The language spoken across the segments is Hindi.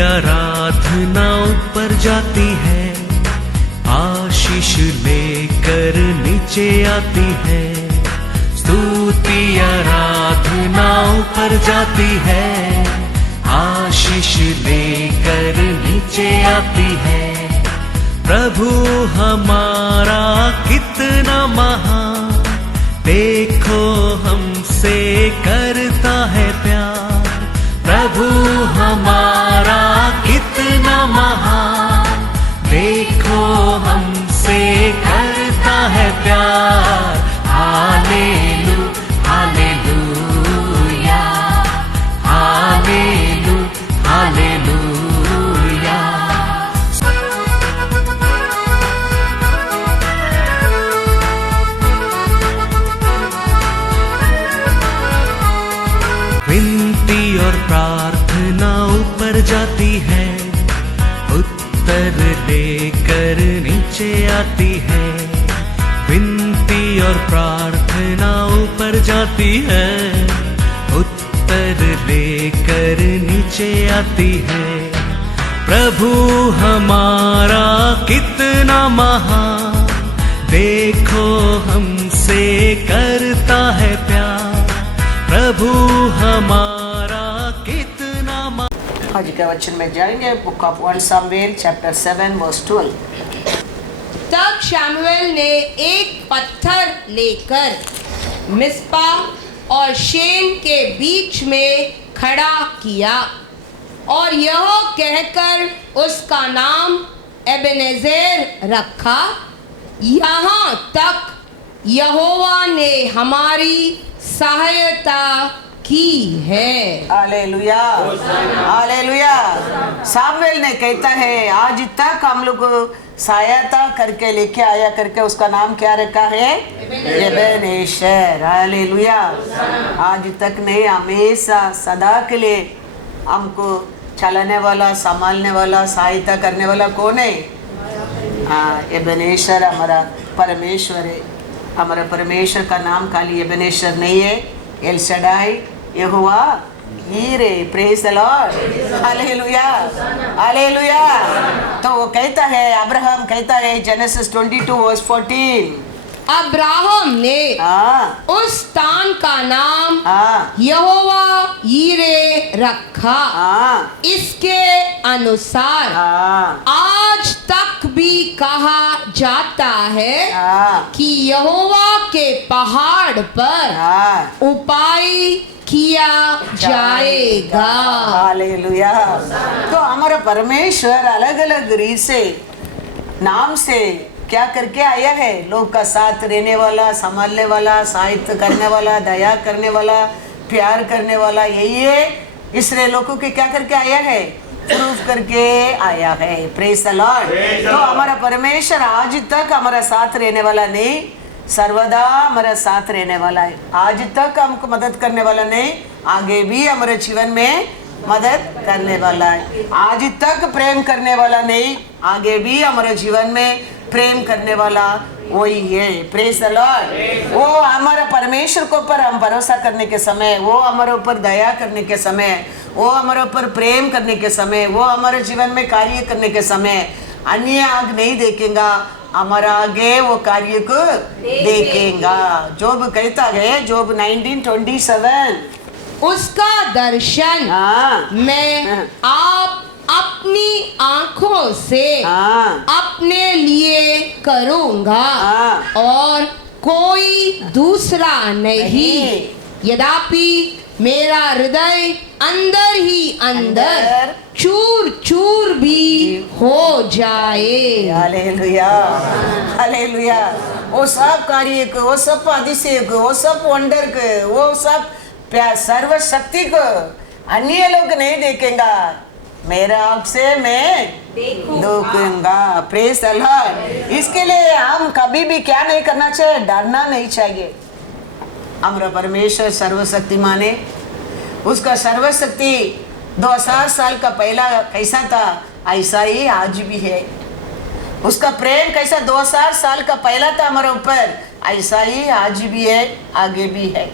आराधना ऊपर जाती है, आशीष लेकर नीचे आती है। स्तुति आराधना ऊपर जाती है, आशीष लेकर नीचे आती है। प्रभु हमारा कितना महान, देखो हमसे करता है प्यार। प्रभु हमारा कितना महान, देखो हमसे करता है प्यार। हालेलू हालेलूया, हालेलू हालेलूया। विनती और प्रार्थना ऊपर जाती है, उत्तर लेकर नीचे आती है। विनती और प्रार्थना ऊपर जाती है, उत्तर लेकर नीचे आती है। प्रभु हमारा कितना महान, देखो हमसे करता है प्यार। प्रभु हमारा कितना महान। आज के वचन में जाएंगे book of 1 Samuel chapter 7 verse 12। तब शमूएल ने एक पत्थर लेकर मिस्पा और शेन के बीच में खड़ा किया और यह कहकर उसका नाम एबेनेजेर रखा, यहाँ तक यहोवा ने हमारी सहायता की है। Hallelujah hallelujah. सामुएल ने कहता है आज तक हम लोग सहायता करके लेके आया करके उसका नाम क्या रखा है? एबेनेजेर। हालेलुया। आज तक नहीं, हमेशा सदा के लिए हमको चलाने वाला, संभालने वाला, सहायता करने वाला कौन है? हाँ, एबेनेजेर हमारा परमेश्वर है। हमारा परमेश्वर का नाम खाली एबेनेजेर नहीं है, एल शडाई, यहोवा हीरे। Praise the Lord. Hallelujah hallelujah. तो वो कहता है, अब्राहम कहता है जेनेसिस 22 वर्स 14, अब्राहम ने उस स्थान का नाम यहोवा यीरे रखा। इसके अनुसार आज तक भी कहा जाता है कि यहोवा के पहाड़ पर उपाय किया जाएगा। हालेलुया। तो हमारा परमेश्वर अलग अलग रीत से नाम से क्या करके आया है? लोग का साथ रहने वाला, संभालने वाला, सहायता करने वाला, दया करने वाला, प्यार करने वाला, यही है। इसलिए लोगों के क्या करके आया है? प्रूफ करके आया है। Praise the Lord. तो हमारा परमेश्वर आज तक हमारा साथ रहने वाला नहीं, सर्वदा हमारा साथ रहने वाला है। आज तक हमको मदद करने वाला नहीं, आगे भी हमारे जीवन में मदद करने वाला है। आज तक प्रेम करने वाला नहीं, आगे भी हमारे जीवन में प्रेम करने वाला वही है। Praise the Lord. वो हमारा परमेश्वर के ऊपर हम भरोसा करने के समय, वो हमारे ऊपर दया करने के समय, वो हमारे ऊपर प्रेम करने के समय, वो हमारे जीवन में कार्य करने के समय अन्य आग नहीं देखेगा, हमारा आगे वो कार्य को देखेगा। जोब कहता है, जोब 19:27, उसका दर्शन मैं आप अपनी आंखों से अपने लिए करूंगा और कोई दूसरा नहीं। यद्यपि मेरा हृदय अंदर ही अंदर चूर चूर भी हो जाए। Hallelujah hallelujah. वो सब कार्य को, वो सब अधिशय को, वो सब वंडर को, वो सब सर्वशक्ति को अन्य लोग नहीं देखेगा, मेरा आँख से मैं देखूंगा। Praise the Lord. इसके लिए हम कभी भी क्या नहीं करना चाहिए? डरना नहीं चाहिए। हमारा परमेश्वर सर्वशक्तिमान है। उसका सर्वशक्ति 2000 साल का पहला कैसा था, ऐसा ही आज भी है। उसका प्रेम कैसा 2000 साल का पहला था हमारे ऊपर, ऐसा ही आज भी है, आगे भी है।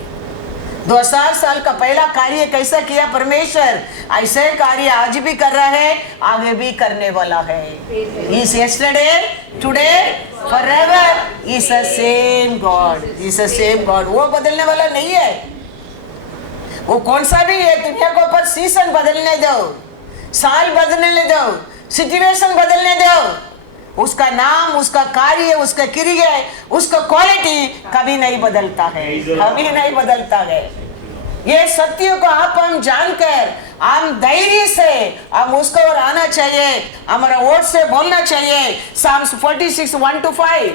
2000 साल का पहला कार्य कैसा किया परमेश्वर, ऐसे कार्य आज भी कर रहा है, आगे भी करने वाला है। Is yesterday, today, forever, is the same God, is the same God। वो बदलने वाला नहीं है। वो कौन सा भी है, दुनिया को ऊपर सीजन बदलने दो, साल बदलने दो, सिचुएशन बदलने दो, उसका नाम, उसका कार्य, उसका क्रिया, उसका क्वालिटी कभी नहीं बदलता है, कभी नहीं बदलता है। ये सत्य को आप हम जानकर हम धैर्य से हम उसको और आना चाहिए, हमारा वोट से बोलना चाहिए। Psalms 46 1-5।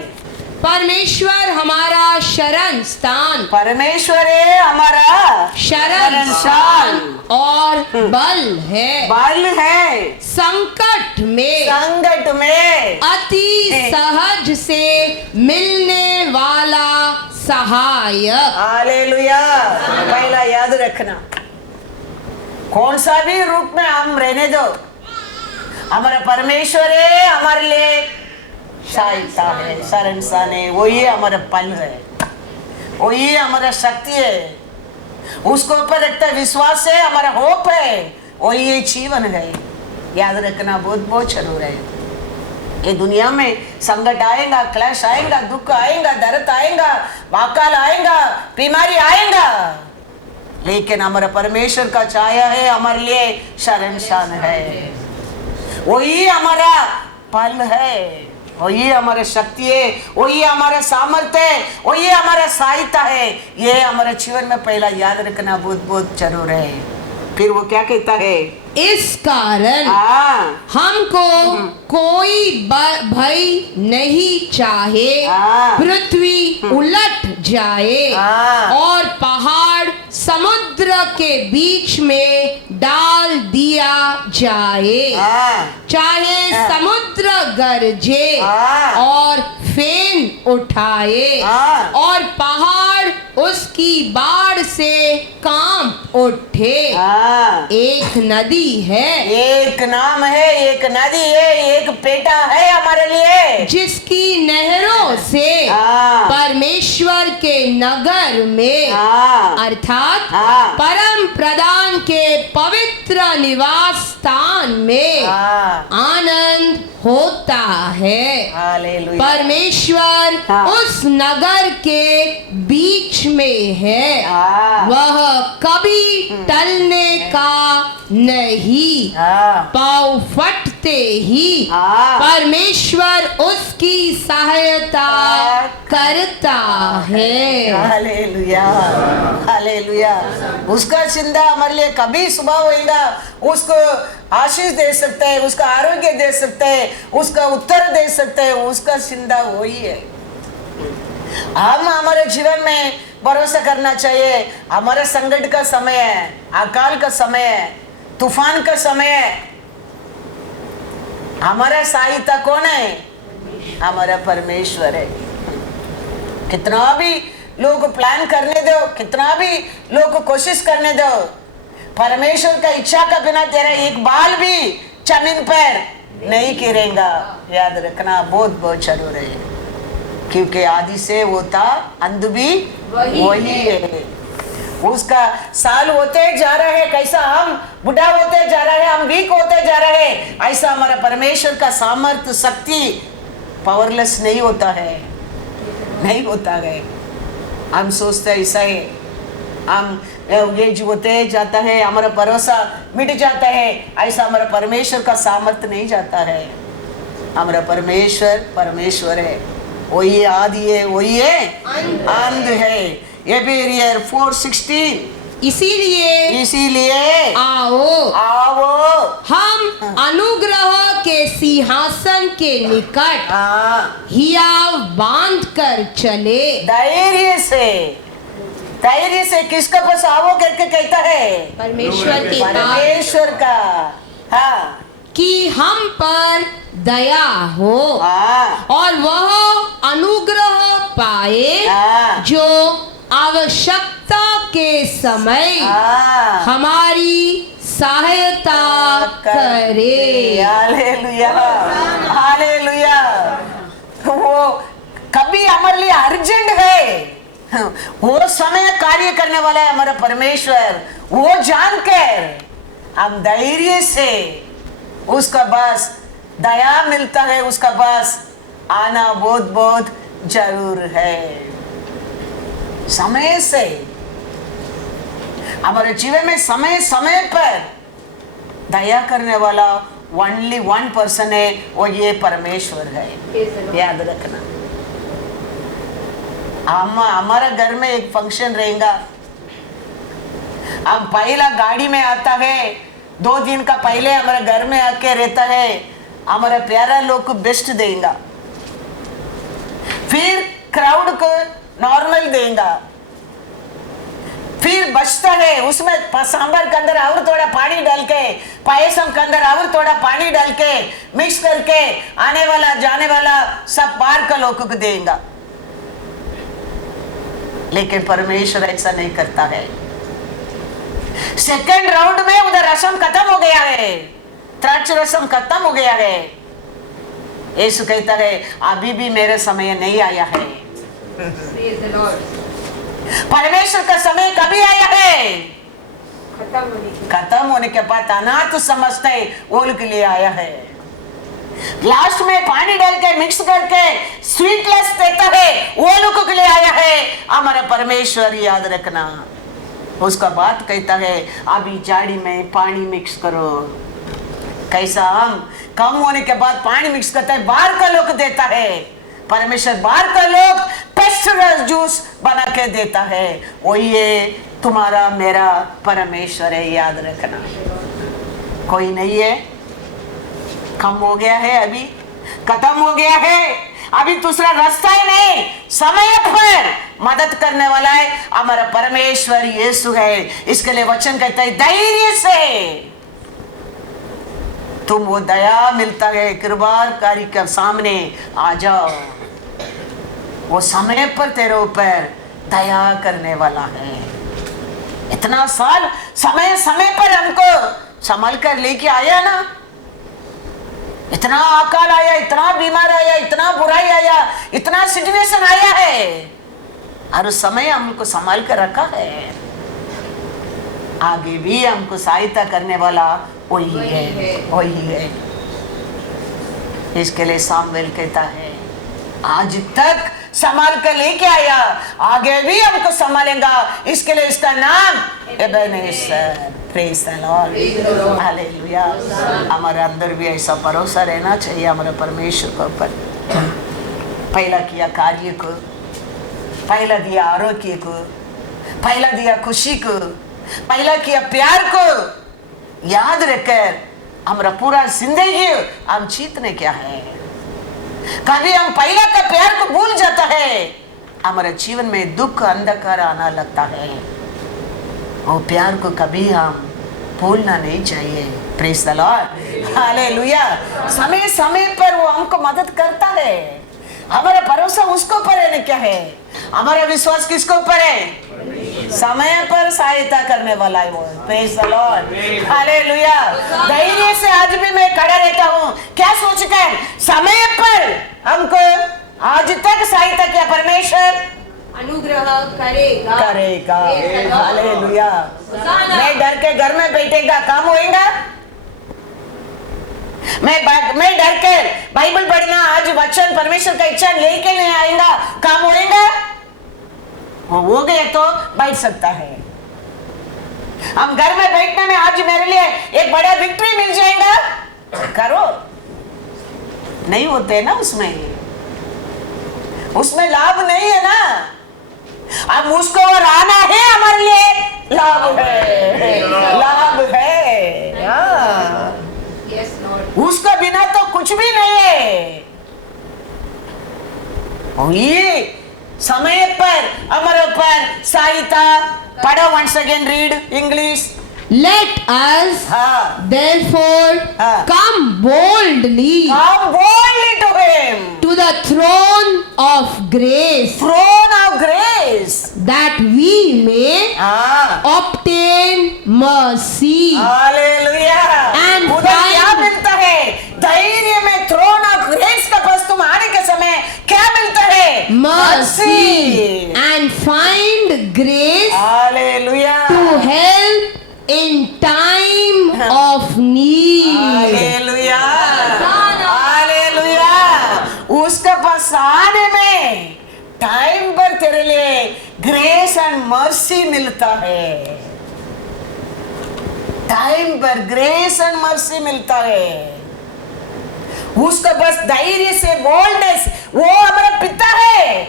परमेश्वर हमारा शरण स्थान, परमेश्वर है हमारा शरण स्थान और बल है, बल है संकट में अति सहज से मिलने वाला सहायक। हालेलुया। पहला याद रखना, कौन सा भी रूप में हम रहने दो, हमारा परमेश्वर है हमारे लिए सहायता है, शरण स्थान है, वही हमारा पल है, वही हमारा शक्ति है, उसको ऊपर रखता विश्वास है, हमारा होप है, वही जीवन है। याद रखना बहुत बहुत जरूर है। ये दुनिया में संकट आएगा, क्लेश आएगा, दुख आएगा, दर्द आएगा, वाकाल आएगा, बीमारी आएगा, लेकिन हमारा परमेश्वर का छाया है, हमारे लिए शरण स्थान है, वही हमारा पल है, वही हमारा शक्ति है, वही हमारा सामर्थ्य है, वही हमारा सहायता है। ये हमारे जीवन में पहला याद रखना बहुत बहुत जरूर है। फिर वो क्या कहता है, इस कारण हमको कोई भय नहीं चाहे, पृथ्वी उलट जाए और पहाड़ समुद्र के बीच में डाल दिया जाए, चाहे समुद्र गरजे और फेन उठाए और पहाड़ उसकी बाढ़ से कांप उठे। एक नदी है, एक नाम है, एक नदी है, एक बेटा है हमारे लिए, जिसकी नहरों से परमेश्वर के नगर में अर्थात परम प्रधान के पवित्र निवास स्थान में आनंद होता है। परमेश्वर उस नगर के बीच में है, वह कभी टलने का नहीं, पाँव फटते ही परमेश्वर उसकी सहायता करता है। Hallelujah, hallelujah. उसका चिंता हमारे लिए कभी सुबह होगा, उसको आशीष दे सकते हैं, उसका आरोग्य दे सकते हैं, उसका उत्तर दे सकते हैं, उसका चिंता वही है। हम हमारे जीवन में भरोसा करना चाहिए। हमारे संकट का समय है, अकाल का समय है, तूफान का समय है, हमारा सहायता कौन है? हमारा परमेश्वर है। कितना भी लोग प्लान करने दो, कितना भी लोग कोशिश करने दो, परमेश्वर का इच्छा का बिना तेरा एक बाल भी जमीन पर नहीं गिरेगा। याद रखना बहुत बहुत जरूर है, क्योंकि आदि से वो था, अंत भी वही है। उसका साल होते जा रहे हैं, कैसा हम बुढ़ा होते जा रहे हैं, हम वीक होते जा रहे हैं, ऐसा हमारा परमेश्वर का सामर्थ्य शक्ति पावरलेस नहीं होता है, नहीं होता है। हम सोचते ऐसा है, हम एज होते जाता है, हमारा भरोसा मिट जाता है, ऐसा हमारा परमेश्वर का सामर्थ्य नहीं जाता है। हमारा परमेश्वर परमेश्वर है, वही आदि है, वही है अंत है। एब्रेयर 4:16। इसीलिए आओ हम अनुग्रह के सिंहासन के निकट हियाव बांध कर चले। धैर्य से किसका पास आओ करके कहता है? परमेश्वर के परमेश्वर का, कि हम पर दया हो और वह अनुग्रह पाए जो आवश्यकता के समय हमारी सहायता करे। Hallelujah, hallelujah. वो कभी हमारे लिए अर्जेंट है, वो समय कार्य करने वाला है हमारा परमेश्वर। वो जानकर हम धैर्य से उसका पास दया मिलता है, उसका पास आना बहुत बहुत जरूर है। समय से हमारे जीवन में समय समय पर दया करने वाला ओनली 1% है, वो ये परमेश्वर है। याद रखना। हमारा घर में एक फंक्शन रहेगा, हम पहला गाड़ी में आता है, 2 दिन का पहले हमारे घर में आके रहता है, हमारा प्यारा लोग को बेस्ट देगा, फिर क्राउड को नॉर्मल देगा, फिर बचता है उसमें सांभर के अंदर और थोड़ा पानी डाल के, पायसम के अंदर और थोड़ा पानी डाल के मिक्स करके आने वाला जाने वाला सब बाहर का लोगों को देगा। लेकिन परमेश्वर ऐसा नहीं करता है। सेकंड राउंड में उधर रसम खत्म हो गया है, द्राक्ष रसम खत्म हो गया है। यीशु कहता है अभी भी मेरा समय नहीं आया है। परमेश्वर का समय कभी आया है? खत्म होने के बाद अनाथ समझते वो के लिए आया है। लास्ट में पानी डाल के मिक्स करके स्वीटनेस देता है, वो लोगों के लिए आया है हमारा परमेश्वर। याद रखना। उसका बात कहता है अभी जाड़ी में पानी मिक्स करो। कैसा हम कम होने के बाद पानी मिक्स करता है, बाहर का लोग देता है। परमेश्वर बाहर का लोग पेस्टरस जूस बना के देता है। वो ये तुम्हारा मेरा परमेश्वर है। याद रखना। कोई नहीं है, कम हो गया है, अभी खत्म हो गया है, अभी दूसरा रास्ता ही नहीं। समय पर मदद करने वाला है हमारा परमेश्वर यीशु है। इसके लिए वचन कहता है धैर्य से तुम वो दया मिलता है, कृपाकारी के सामने आ जाओ। वो समय पर तेरे ऊपर दया करने वाला है। इतना साल समय समय पर हमको संभाल कर लेके आया ना। इतना अकाल आया, इतना बीमार आया, इतना बुराई आया, इतना सिचुएशन आया है, और उस समय हमको संभाल कर रखा है। आगे भी हमको सहायता करने वाला वही है। इसके लिए सामुएल कहता है आज तक संभाल कर लेके आया, आगे भी हमको संभालेगा। इसके लिए इसका नाम Ebenezer. Praise the Lord, hallelujah. हमारे अंदर भी ऐसा भरोसा रहना चाहिए हमारे परमेश्वर के ऊपर। पहला किया कार्य को, पहला दिया आरोग्य को, पहला दिया खुशी को, पहला किया प्यार को। याद रखकर हमारा पूरा जिंदगी हम जीतने क्या है। कभी हम पहला का प्यार को भूल जाता है, हमारे जीवन में दुख अंधकार आना लगता है। वो प्यार को कभी हम भूलना नहीं चाहिए। Praise the Lord, hallelujah. समय समय पर वो हमको मदद करता है। हमारा भरोसा उसको ऊपर है ना। क्या है हमारा विश्वास किसको ऊपर है? समय पर सहायता करने वाला है वो। Praise the Lord, hallelujah. धैर्य से आज भी मैं खड़ा रहता हूँ। क्या सोचकर समय पर हमको आज तक सहायता किया परमेश्वर, अनुग्रह करेगा। हालेलुया। मैं डर के घर में बैठेगा, काम होएगा? मैं डर कर बाइबल पढ़ना, आज वचन परमेश्वर का इच्छा लेके नहीं आएगा, काम होएगा? हो गया तो बैठ सकता है। हम घर में बैठने में आज मेरे लिए एक बड़ा विक्ट्री मिल जाएगा, करो। नहीं होते ना, उसमें लाभ नहीं है ना। अब उसको और आना है, हमारे लिए लाभ है। उसका बिना तो कुछ भी नहीं है। ये समय पर हमारे ऊपर सहायता। पढ़ो, once again read English. Let us therefore come boldly to him, to the throne of grace, that we may obtain mercy. Hallelujah. And उधर क्या मिलता है? धैर्य में throne of grace का पास तुम आने के समय क्या मिलता है? mercy and find grace Hallelujah. to help in time of need. Hallelujah. Hallelujah. उसके पास आने में टाइम पर तेरे लिए ग्रेस एंड मर्सी मिलता है। टाइम पर ग्रेस एंड मर्सी मिलता है। उसका बस धैर्य से बोल्डनेस, वो हमारा पिता है।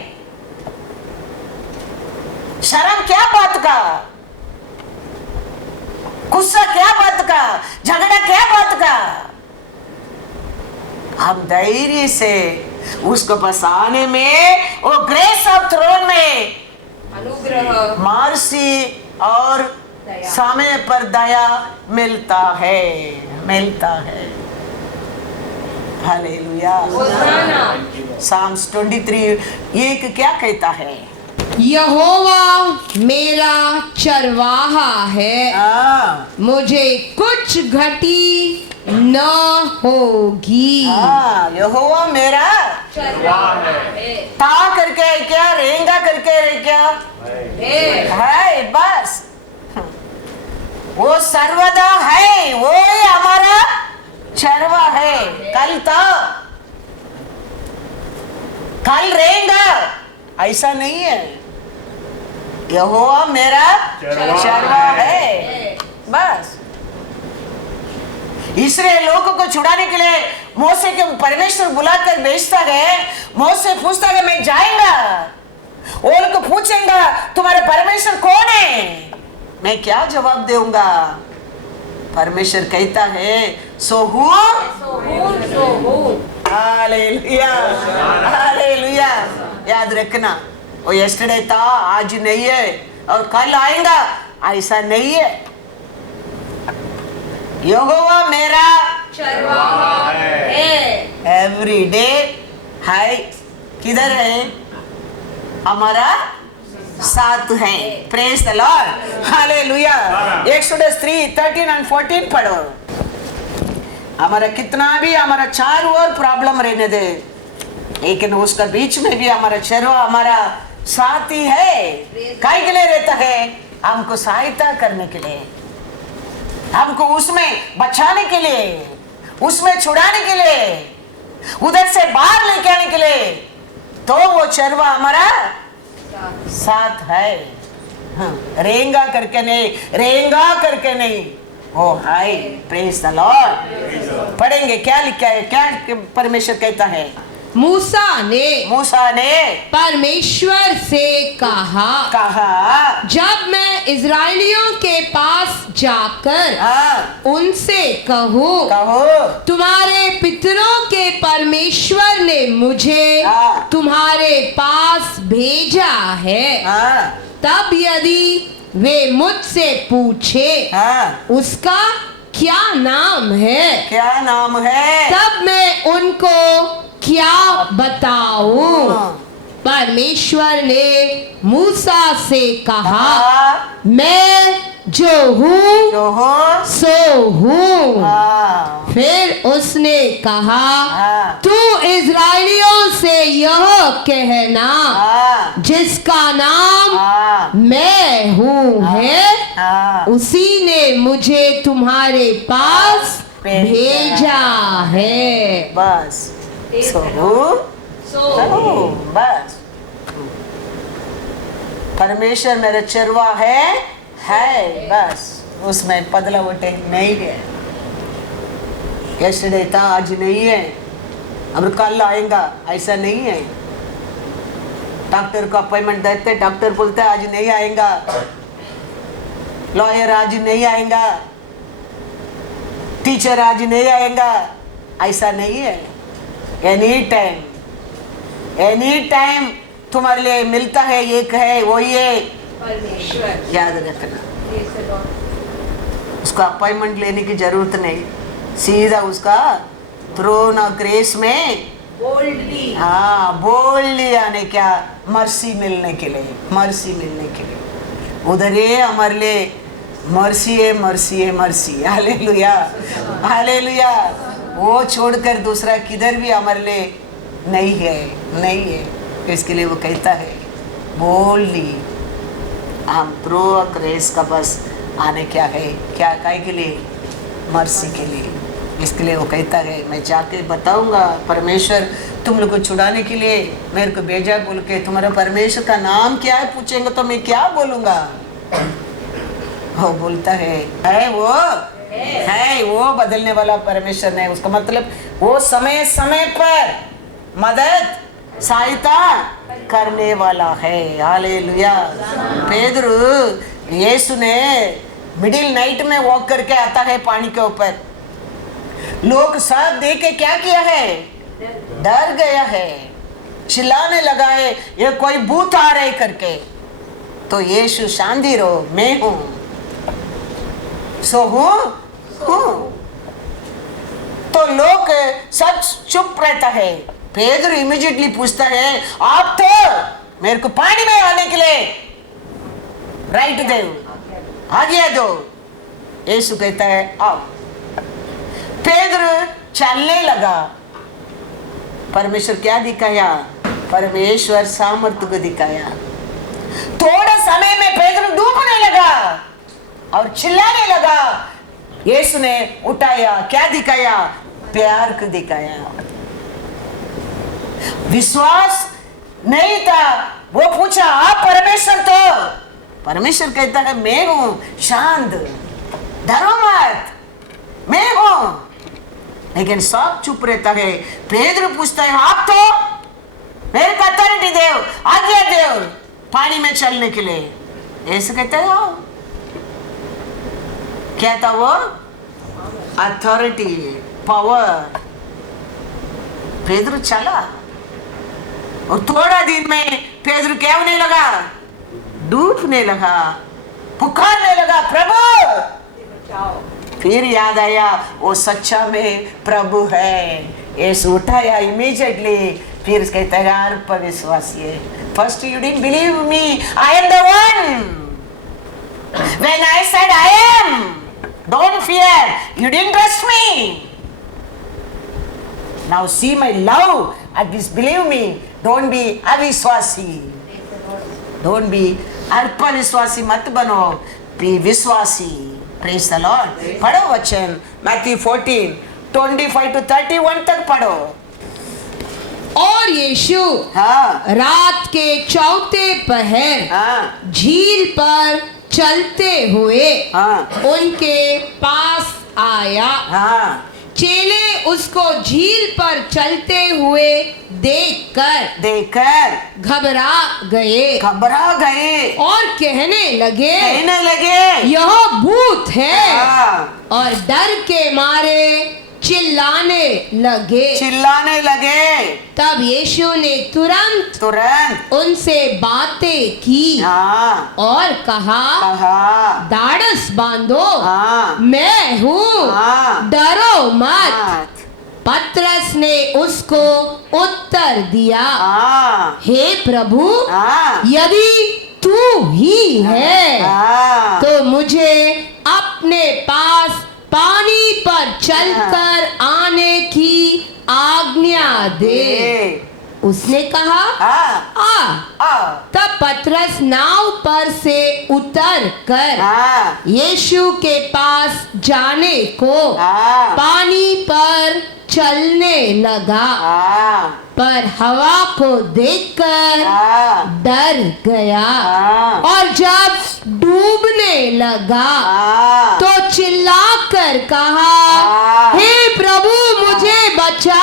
शर्म क्या बात का, गुस्सा क्या बात का, झगड़ा क्या बात का। हम धैर्य से उसको पास आने में वो ग्रेस ऑफ थ्रोन में अनुग्रह, मर्सी और समय पर दया मिलता है, मिलता है। हालेलुया। साम्स 23 एक क्या कहता है? यहोवा मेरा चरवाहा है, मुझे कुछ घटी न होगी। यहोवा मेरा चरवाहा है। ता करके क्या, रेंगा करके रे क्या है, बस वो सर्वदा है, वो ही हमारा चरवा है। कल तो कल रहेगा ऐसा नहीं है। यहोवा मेरा चरवा है, बस। इसलिए लोगों को छुड़ाने के लिए मोसे के परमेश्वर बुलाकर भेजता है। मोसे पूछता है मैं जाएगा, वो लोग पूछेंगे तुम्हारे परमेश्वर कौन है, मैं क्या जवाब दूंगा? परमेश्वर कहता है सो हूँ। Hallelujah, hallelujah. याद रखना, वो यस्टरडे था, आज नहीं है और कल आएगा, ऐसा नहीं है। यहोवा मेरा चरवाहा है, एवरी डे है। किधर है? हमारा साथ है। Praise the Lord, hallelujah. Exodus 3:13 और 14 पढ़ो। हमारा कितना भी हमारा चारों ओर प्रॉब्लम रहने दे, लेकिन उसका बीच में भी हमारा चरवा हमारा साथी है। काहे के लिए रहता है? हमको सहायता करने के लिए, हमको उसमें बचाने के लिए, उसमें छुड़ाने के लिए, उधर से बाहर लेके आने के लिए। तो वो चरवा हमारा साथ है। रेंगा करके नहीं, रेंगा करके नहीं, ओ हाय। Praise the lord. पढ़ेंगे क्या लिखा है, क्या परमेश्वर कहता है? मूसा ने परमेश्वर से कहा, जब मैं इजराइलियों के पास जाकर उनसे कहूँ तुम्हारे पितरों के परमेश्वर ने मुझे तुम्हारे पास भेजा है, तब यदि वे मुझसे पूछे उसका क्या नाम है, क्या नाम है, तब मैं उनको क्या बताऊं? परमेश्वर ने मूसा से कहा, मैं जो हूँ सो हूँ। फिर उसने कहा, तू इजराइलियों से यह कहना, जिसका नाम मैं हूँ है, उसी ने मुझे तुम्हारे पास भेजा है। बस बस परमेश्वर मेरा चरवा है, बस। उसमें बदलावट नहीं है। यस्टरडे था, आज नहीं है, अब कल आएगा, ऐसा नहीं है। डॉक्टर को अपॉइंटमेंट देते, डॉक्टर बोलते आज नहीं आएगा, लॉयर आज नहीं आएगा, टीचर आज नहीं आएगा, ऐसा नहीं है। एनी टाइम तुम्हारे लिए मिलता है, एक है वही है परमेश्वर। याद रखना, उसका अपॉइंटमेंट लेने की जरूरत नहीं, सीधा उसका थ्रोन ऑफ ग्रेस में बोल्डली, बोल्डली आने, क्या मर्सी मिलने के लिए, मर्सी मिलने के लिए। उधर ये हमारे लिए मर्सी है, मर्सी है, मर्सी। Hallelujah, hallelujah. वो छोड़कर दूसरा किधर भी हमारे लिए नहीं है, नहीं है। इसके लिए वो कहता है बोली हम प्रो क्रेस का बस आने क्या है, क्या काय के लिए, मर्सी के लिए। इसके लिए वो कहता है मैं जाके बताऊंगा परमेश्वर तुम लोग को छुड़ाने के लिए मेरे को भेजा बोल के, तुम्हारा परमेश्वर का नाम क्या है पूछेंगे तो मैं क्या बोलूंगा। वो बोलता है वो बदलने वाला परमेश्वर ने, उसका मतलब वो समय समय पर मदद सहायता करने वाला है। हालेलुया। पेदरू यीशु ने मिडिल नाइट में वॉक करके आता है पानी के ऊपर, लोग सब देख के क्या किया है, डर गया है, चिल्लाने लगा है ये कोई भूत आ रहे करके। तो यीशु शांति रहो, मैं हूं, सो हूं। तो लोग सब चुप रहता है। पेदर इमीडिएटली पूछता है आप तो मेरे को पानी में आने के लिए राइट दे, आज्ञा दो। यीशु कहता है आओ। पेदर चलने लगा। परमेश्वर क्या दिखाया, परमेश्वर सामर्थ्य को दिखाया। थोड़ा समय में पेदर डूबने लगा और चिल्लाने लगा। यीशु ने उठाया, क्या दिखाया, प्यार को दिखाया। विश्वास नहीं था, वो पूछा आप परमेश्वर तो, परमेश्वर कहता है मैं हूं, शांत, डरो मत, मैं हूं। लेकिन सब चुप रहता है। पेदर पूछता है आप तो मेरे को अथॉरिटी दो, आज्ञा दो पानी में चलने के लिए। ऐसे कहता है वो क्या था, वो अथॉरिटी, पावर। पेदर चला और थोड़ा दिन में पेदर क्या होने लगा, डूबने लगा, पुकारने लगा प्रभु। फिर याद आया वो सच्चा में प्रभु है। यीशु उठाया इमीडिएटली। फिर कहता है अल्प विश्वासी है, first you didn't believe me, I am the one. When I said I am, don't fear, you didn't trust me. Now see my love and disbelieve me, don't be अविश्वासी, don't be अल्प विश्वासी मत बनो, be विश्वासी। Praise the Lord. पढ़ो वचन मैथ्यू 14:25 to 31 तक पढ़ो। और यीशु रात के चौथे पहर झील पर चलते हुए उनके पास आया। चेले उसको झील पर चलते हुए देखकर घबरा गए और कहने लगे यह भूत है, और डर के मारे चिल्लाने लगे। तब यीशु ने तुरंत उनसे बातें की और कहा दाढ़स बांधो, मैं हूँ, डरो मत। पतरस ने उसको उत्तर दिया, हे प्रभु, यदि तू ही है तो मुझे अपने पास पानी पर चलकर आने की आज्ञा दे। उसने कहा तब पतरस नाव पर से उतर कर यीशु के पास जाने को पानी पर चलने लगा, पर हवा को देखकर डर गया और जब डूबने लगा तो चिल्लाकर कहा, हे प्रभु मुझे बचा।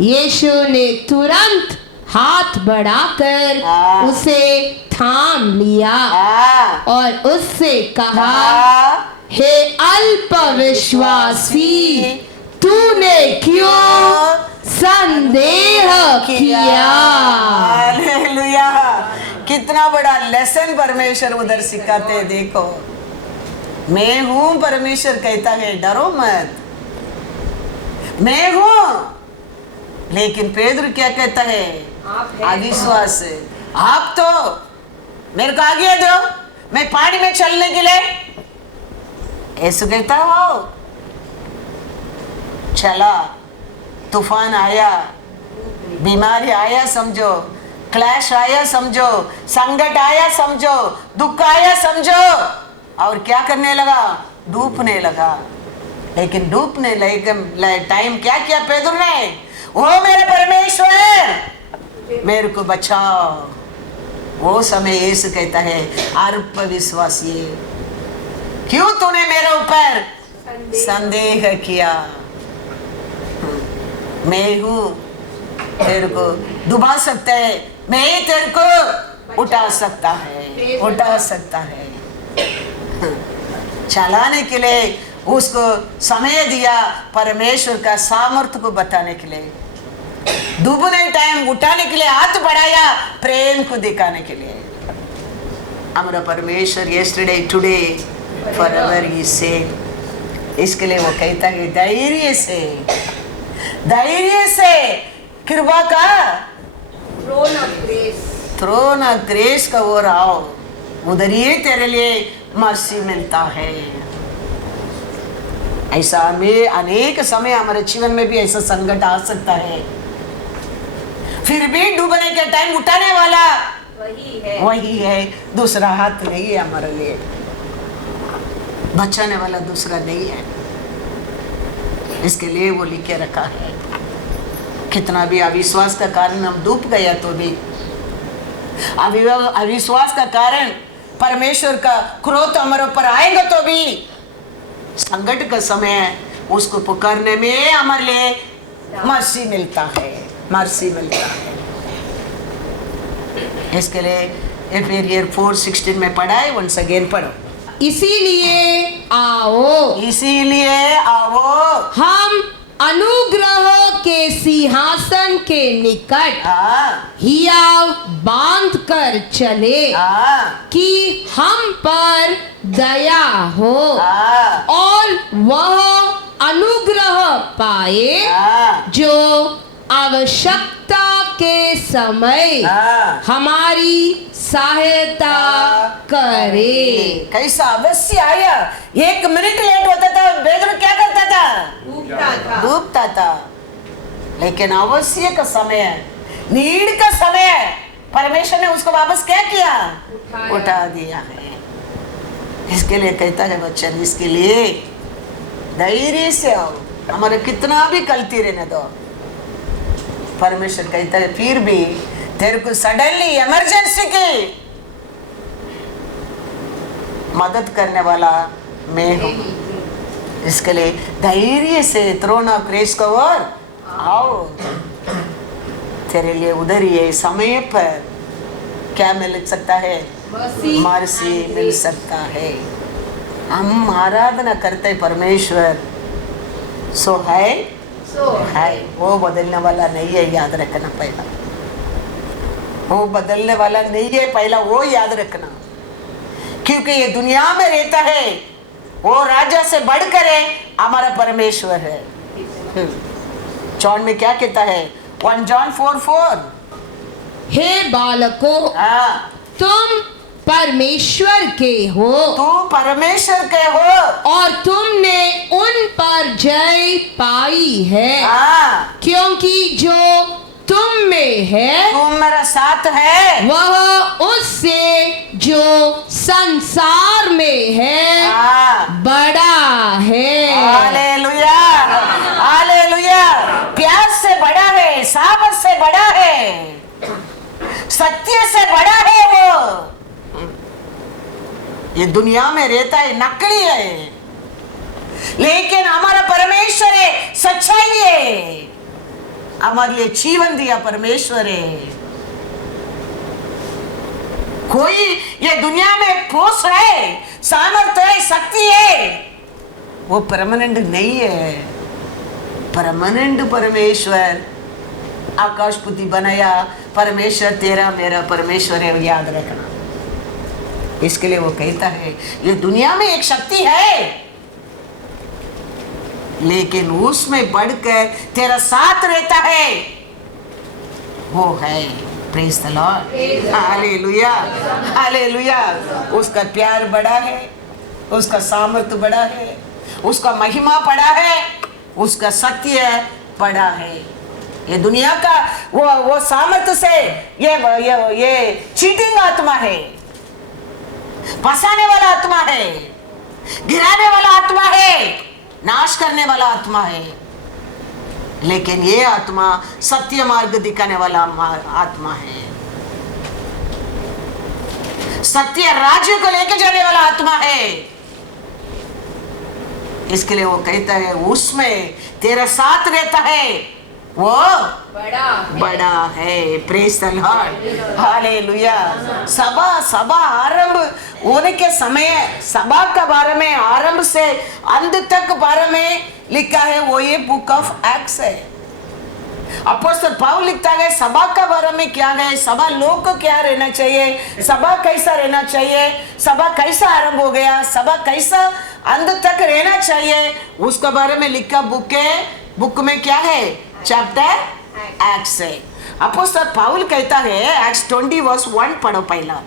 यीशु ने तुरंत हाथ बढ़ाकर उसे थाम लिया और उससे कहा, हे अल्प विश्वासी, तूने क्यों संदेह किया। हालेलुया। कितना बड़ा लेसन परमेश्वर उधर सिखाते हैं। देखो, मैं हूं, परमेश्वर कहता है डरो मत, मैं हूं। लेकिन पेदर क्या कहता है, अविश्वास है। आप तो मेरे को आज्ञा दो, मैं पानी में चलने के लिए। ऐसा कहता हो, चला, तूफान आया, बीमारी आया समझो, क्लैश आया समझो, संकट आया समझो, दुख आया समझो, और क्या करने लगा? डूबने लगा। लेकिन डूबने लगे टाइम क्या किया पेदुर ने? ओ मेरे परमेश्वर मेरे को बचाओ। वो समय यीशु कहता है, अल्प विश्वासी, क्यों तूने मेरे ऊपर संदेह किया? मैं हूं, तेरे को डुबा सकता है, मैं ही तेरे को उठा सकता है, उठा सकता है। चलाने के लिए उसको समय दिया, परमेश्वर का सामर्थ्य को बताने के लिए। डूबने टाइम उठाने के लिए हाथ बढ़ाया, प्रेम को दिखाने के लिए। हमारा परमेश्वर यस्टरडे टुडे फॉरएवर ही सेम। इसके लिए वो कहता है धैर्य से कृपा का थ्रोन ऑफ ग्रेस का ओर आओ, उधर ही तेरे लिए मर्सी मिलता है। ऐसा में अनेक समय हमारे जीवन में भी ऐसा संकट आ सकता है, फिर भी डूबने के टाइम उठाने वाला वही है, दूसरा हाथ नहीं है हमारे लिए, बचाने वाला दूसरा नहीं है। इसके लिए वो लिख के रखा है। कितना भी अविश्वास का कारण हम डूब गया तो भी, अविश्वास का कारण परमेश्वर का क्रोध हमारे ऊपर आएगा तो भी, संकट का समय उसको पुकारने में हमारे लिए मर्सी मिलता है, मर्सी मिलता है। इसके लिए एफेसियंस 4:16 में पढ़ा है, वंस अगेन पढ़ो। इसीलिए आओ हम अनुग्रह के सिंहासन के निकट हियाव बांध कर चले, कि हम पर दया हो और वह अनुग्रह पाए जो आवश्यकता के समय हमारी सहायता करे। कैसा अवश्य आया, 1 मिनट लेट होता था, बेदर क्या करता था? डूबता था। लेकिन अवश्य का समय, नीड का समय, परमेश्वर ने उसको वापस क्या किया? उठा दिया है। इसके लिए कहता है बच्चन, इसके लिए धैर्य से आओ। हमारे कितना भी गलती रहने दो, परमेश्वर कहता है फिर भी तेरे को सडनली इमरजेंसी की मदद करने वाला मैं हूं। इसके लिए धैर्य से थ्रोन ऑफ ग्रेस का ओर आओ, तेरे लिए उधर ही समय पर क्या मिल सकता है? मर्सी मिल सकता है। हम आराधना करते परमेश्वर सो है, वो बदलने वाला नहीं है, याद रखना। पहला वो बदलने वाला नहीं है, पहला वो याद रखना। क्योंकि ये दुनिया में रहता है, वो राजा से बढ़कर है, हमारा परमेश्वर है। जॉन में क्या कहता है? 1 जॉन 4:4, हे बालकों, तुम परमेश्वर के हो, तू परमेश्वर के हो, और तुमने उन पर जय पाई है, क्योंकि जो तुम में है, तुम मेरा साथ है, वह उससे जो संसार में है बड़ा है। Hallelujah, hallelujah. प्यार से बड़ा है, सामर्थ से बड़ा है, सत्य से बड़ा है। वो ये दुनिया में रहता है, नकली है, लेकिन हमारा परमेश्वर है, सच्चाई है, हमारे लिए जीवन दिया परमेश्वर है। कोई ये दुनिया में पोष है, सामर्थ्य है, शक्ति है, वो परमानेंट नहीं है। परमानेंट परमेश्वर आकाशपति बनाया, परमेश्वर तेरा मेरा परमेश्वर है, याद रखना। इसके लिए वो कहता है ये दुनिया में एक शक्ति है, लेकिन उसमें बढ़कर तेरा साथ रहता है, वो है praise the Lord, hallelujah, hallelujah. उसका प्यार बड़ा है, उसका सामर्थ्य बड़ा है, उसका महिमा बड़ा है, उसका सत्य बड़ा है। ये दुनिया का वो सामर्थ्य से ये चीटिंग आत्मा है, फंसाने वाला आत्मा है, गिराने वाला आत्मा है, नाश करने वाला आत्मा है। लेकिन ये आत्मा सत्य मार्ग दिखाने वाला आत्मा है, सत्य राज्य को लेके जाने वाला आत्मा है। इसके लिए वो कहता है उसमें तेरा साथ रहता है, वो बड़ा है। Praise the Lord, hallelujah. सभा आरंभ होने के समय सभा का बारे में आरंभ से अंत तक बारे में लिखा है, वो ये बुक ऑफ एक्ट्स है। अपोस्तल पौल लिखता है सभा का बारे में क्या है, सभा लोग को क्या रहना चाहिए, सभा कैसा रहना चाहिए, सभा कैसा आरंभ हो गया, सभा कैसा अंत तक रहना चाहिए, उसके बारे में लिखा बुक है। बुक में क्या है? चैप्टर एक्ट्स है। अपोस्तल पौल कहता है एक्ट्स 20:1 पढ़ो पहला।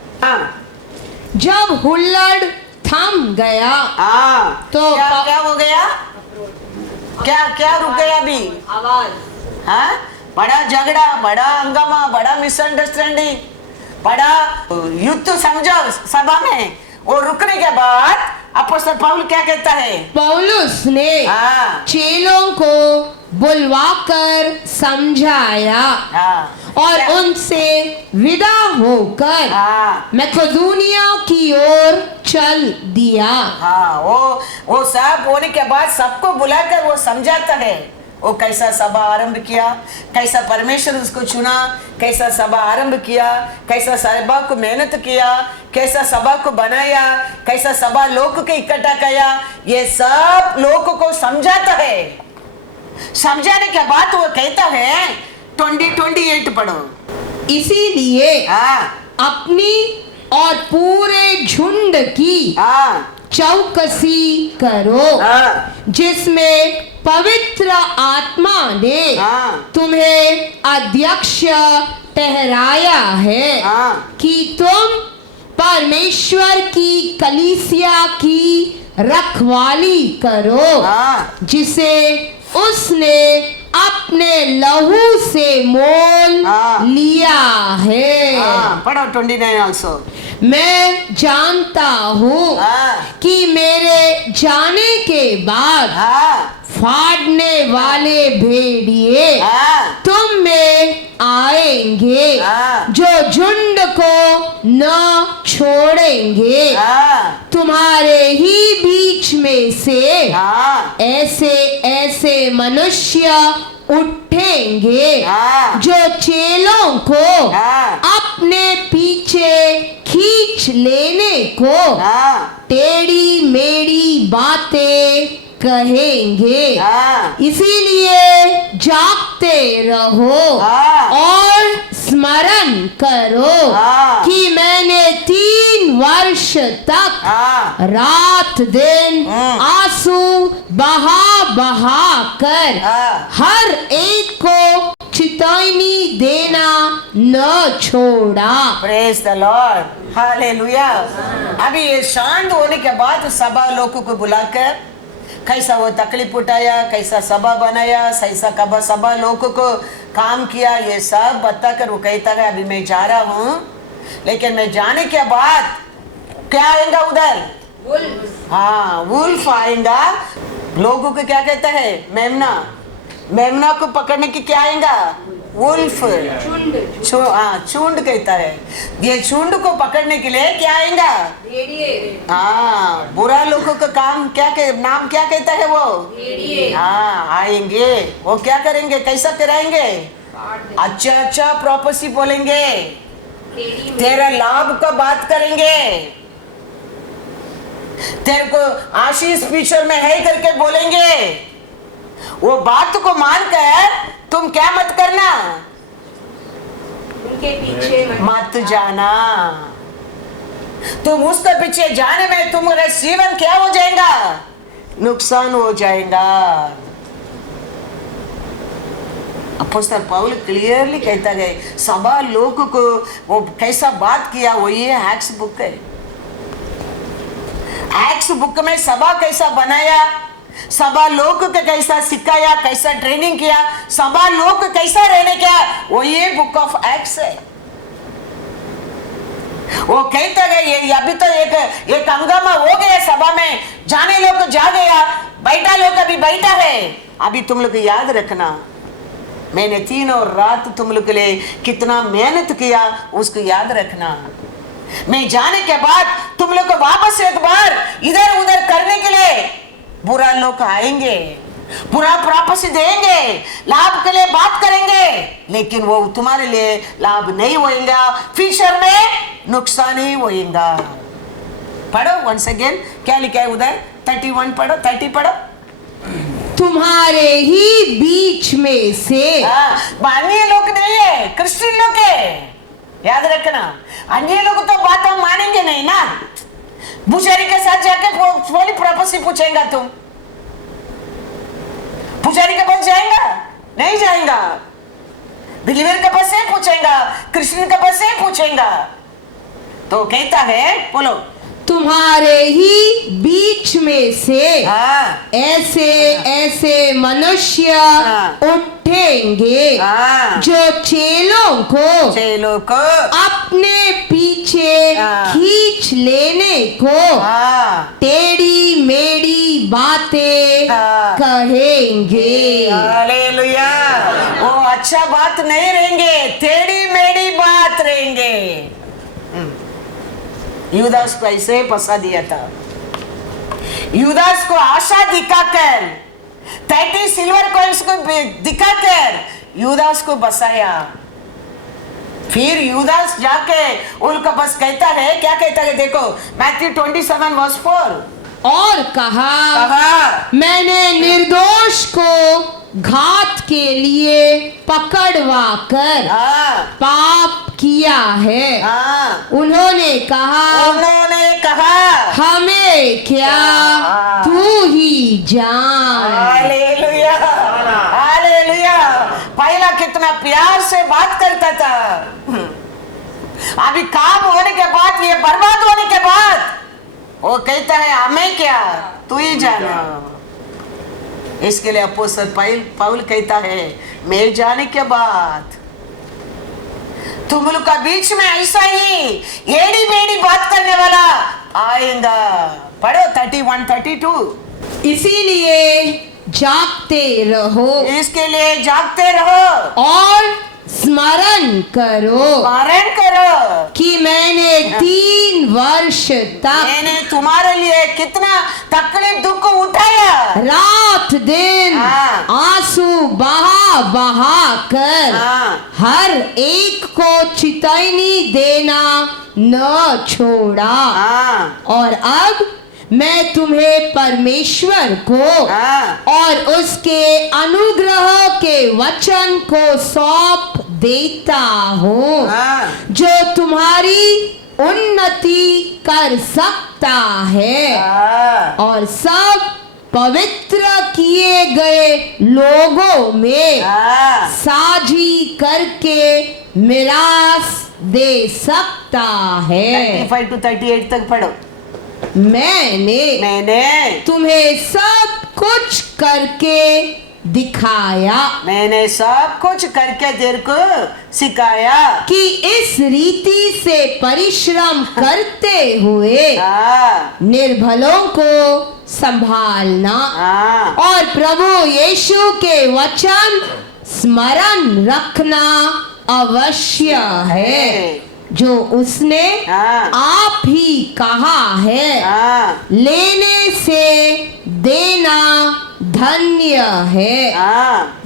जब हुल्लड़ थम गया तो क्या हो गया? क्या रुक गया अभी? आवाज। हाँ, बड़ा झगड़ा, बड़ा हंगामा, बड़ा मिसअंडरस्टैंडिंग, बड़ा युद्ध समझो सभा में। वो रुकने के बाद अपोस्तल पौल क्या कहता है? पौलुस ने चेलों को बुलवाकर समझाया और उनसे विदा होकर मैकेडोनिया की ओर चल दिया। वो सब होने के बाद सबको बुलाकर वो समझाता है वो कैसा सभा आरंभ किया, कैसा परमेश्वर उसको चुना, कैसा सभा आरंभ किया, कैसा सभा को मेहनत किया, कैसा सभा को बनाया, कैसा सभा लोग को इकट्ठा किया। ये सब लोग को समझाता है। समझाने के बाद वो कहता है 20:28 पढ़ो। इसीलिए अपनी और पूरे झुंड की चौकसी करो जिसमें पवित्र आत्मा ने तुम्हें अध्यक्ष ठहराया है कि तुम परमेश्वर की कलीसिया की रखवाली करो जिसे उसने अपने लहू से मोल लिया है। पढ़ो 29 also। मैं जानता हूँ कि मेरे जाने के बाद फाड़ने वाले भेड़िए तुम में आएंगे जो झुंड को न छोड़ेंगे। तुम्हारे ही बीच में से ऐसे ऐसे मनुष्य उठेंगे जो चेलों को अपने पीछे खींच लेने को टेढ़ी मेढ़ी बातें कहेंगे। इसीलिए जागते रहो और स्मरण करो कि मैंने 3 वर्ष तक रात दिन आंसू बहा कर हर एक को चेतावनी देना न छोड़ा। Praise the Lord, hallelujah. अभी ये शांत होने के बाद सभा लोगों को बुलाकर कैसा वो तकलीफ उठाया, कैसा सभा बनाया, कैसा कब सभा लोगों को काम किया, ये सब बताकर वो कहता है अभी मैं जा रहा हूँ, लेकिन मैं जाने के बाद क्या आएगा उधर? वुल्फ आएगा। लोगों को क्या कहता है? मेमना को पकड़ने की क्या आएगा? वुल्फ, चुंड कहता है। ये चुंड को पकड़ने के लिए क्या आएगा? बुरा लोगों का काम नाम क्या कहता है वो? आएंगे। वो क्या करेंगे? कैसा कराएंगे? अच्छा प्रोफेसी बोलेंगे, तेरा लाभ का बात करेंगे, तेरे को आशीष फ्यूचर में है करके बोलेंगे। वो बात को मानकर तुम क्या मत करना, उनके पीछे मत जाना। तुम उसके पीछे जाने में तुम्हारा जीवन क्या हो जाएगा? नुकसान हो जाएगा। अपोस्तल पौल क्लियरली कहता है सभा लोग को वो कैसा बात किया, वो ये एक्ट्स बुक है। एक्ट्स बुक में सभा कैसा बनाया, सभा लोग को कैसा सिखाया, कैसा ट्रेनिंग किया, सभा लोग को कैसा रहने क्या, वो ये बुक ऑफ एक्ट्स है। वो कहता है ये अभी तो एक हंगामा हो गया सभा में, जाने लोग जा गया, बैठा लोग अभी बैठा है। अभी तुम लोग याद रखना, मैंने 3 और रात तुम लोग के लिए कितना मेहनत किया, उसको याद रखना। मैं जाने के बाद तुम लोग को वापस एक बार इधर उधर करने के लिए बुरा लोग आएंगे, बुरा प्रॉपर्टी देंगे, लाभ के लिए बात करेंगे, लेकिन वो तुम्हारे लिए लाभ नहीं होएगा, फ्यूचर में नुकसान ही होएगा। पढ़ो वंस अगेन, क्या लिखा है उधर? 31 पढ़ो, 30 पढ़ो। तुम्हारे ही बीच में से, अन्य लोग नहीं है, क्रिश्चियन लोग है, याद रखना। अन्य लोग तो बात हम मानेंगे नहीं ना। पुजारी के साथ जाके थोड़ी प्रॉपर्टी पूछेगा तुम? पुजारी के पास जाएगा? नहीं जाएगा। बिलीवर के पास से पूछेगा, क्रिश्चियन के पास से पूछेगा। तो कहता है, बोलो, तुम्हारे ही बीच में से ऐसे ऐसे मनुष्य उठेंगे जो चेलों को अपने पीछे खींच लेने को टेढ़ी मेढ़ी बातें कहेंगे। हालेलुया। वो अच्छा बात नहीं रहेंगे, टेढ़ी मेढ़ी बात रहेंगे। यूदास को ऐसे फंसा दिया था। यूदास को आशा दिखाकर, 30 सिल्वर कॉइन्स को दिखाकर यूदास को बसाया। फिर यूदास जाके उनका बस कहता है, क्या कहता है देखो, मैथ्यू 27:4, और कहा मैंने निर्दोष को घात के लिए पकड़वा कर पाप किया है। उन्होंने कहा हमें क्या, तू ही जान। Hallelujah, hallelujah. पहला कितना प्यार से बात करता था, अभी काम होने के बाद, ये बर्बाद होने के बाद वो कहता है हमें क्या, तू ही जाना। इसके लिए अपोस्तल पौल कहता है, मैं जाने के बाद तुम लोग का बीच में ऐसा ही एड़ी बेड़ी बात करने वाला आएगा। पढ़ो 31, 32। इसीलिए जागते रहो, इसके लिए जागते रहो और स्मरण करो कि मैंने 3 वर्ष तक मैंने तुम्हारे लिए कितना तकलीफ दुख उठाया, रात दिन आंसू बहा कर हर एक को चितावनी देना न छोड़ा। और अब मैं तुम्हें परमेश्वर को और उसके अनुग्रह के वचन को सौंप देता हूँ, जो तुम्हारी उन्नति कर सकता है और सब पवित्र किए गए लोगों में साझी करके मिरास दे सकता है। 35 to 38 तक पढ़ो। मैंने तुम्हें सब कुछ करके दिखाया, मैंने सब कुछ करके तेरे को सिखाया कि इस रीति से परिश्रम करते हुए निर्बलों को संभालना और प्रभु यीशु के वचन स्मरण रखना अवश्य है, जो उसने आप ही कहा है, लेने से देना धन्य है।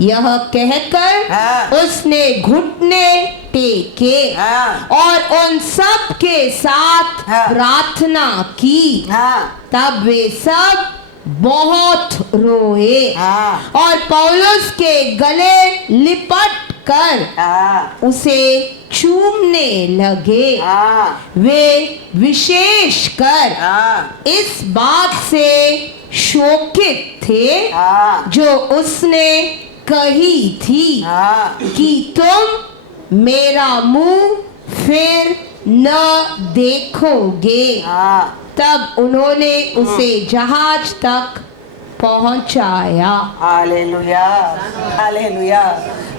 यह कहकर उसने घुटने टेके और उन सब के साथ प्रार्थना की। तब वे सब बहुत रोए और पौलुस के गले लिपट कर उसे चूमने लगे। वे विशेष कर इस बात से शोकित थे जो उसने कही थी कि तुम मेरा मुंह फिर न देखोगे। तब उन्होंने उसे जहाज तक पहुंचाया। Hallelujah, hallelujah.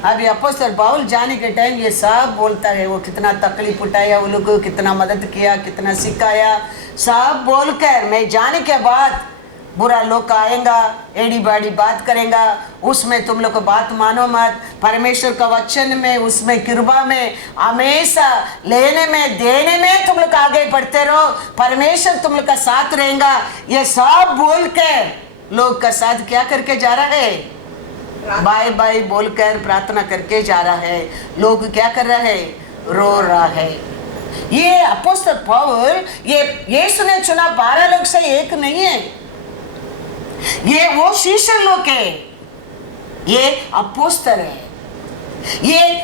अभी अपोस्तल पौल जाने के टाइम ये सब बोलता है, वो कितना तकलीफ उठाया, वो लोग को कितना मदद किया, कितना सिखाया, सब बोलकर मैं जाने के बाद बुरा लोग आएगा, एड़ी बाड़ी बात करेगा, उसमें तुम लोग को बात मानो मत। परमेश्वर का वचन में, उसमें कृपा में, हमेशा लेने में देने में तुम लोग आगे बढ़ते रहो, परमेश्वर तुम लोग का साथ रहेगा। ये सब बोल के लोग का साथ क्या करके जा रहा है? बाय बाय बोलकर प्रार्थना करके जा रहा है। लोग क्या कर रहा है? रो रहा है। ये अपोस्तल पौल, ये यीशु ने चुना 12 लोग से एक नहीं है, ये वो शिष्य लोग है, ये अपोस्तल है।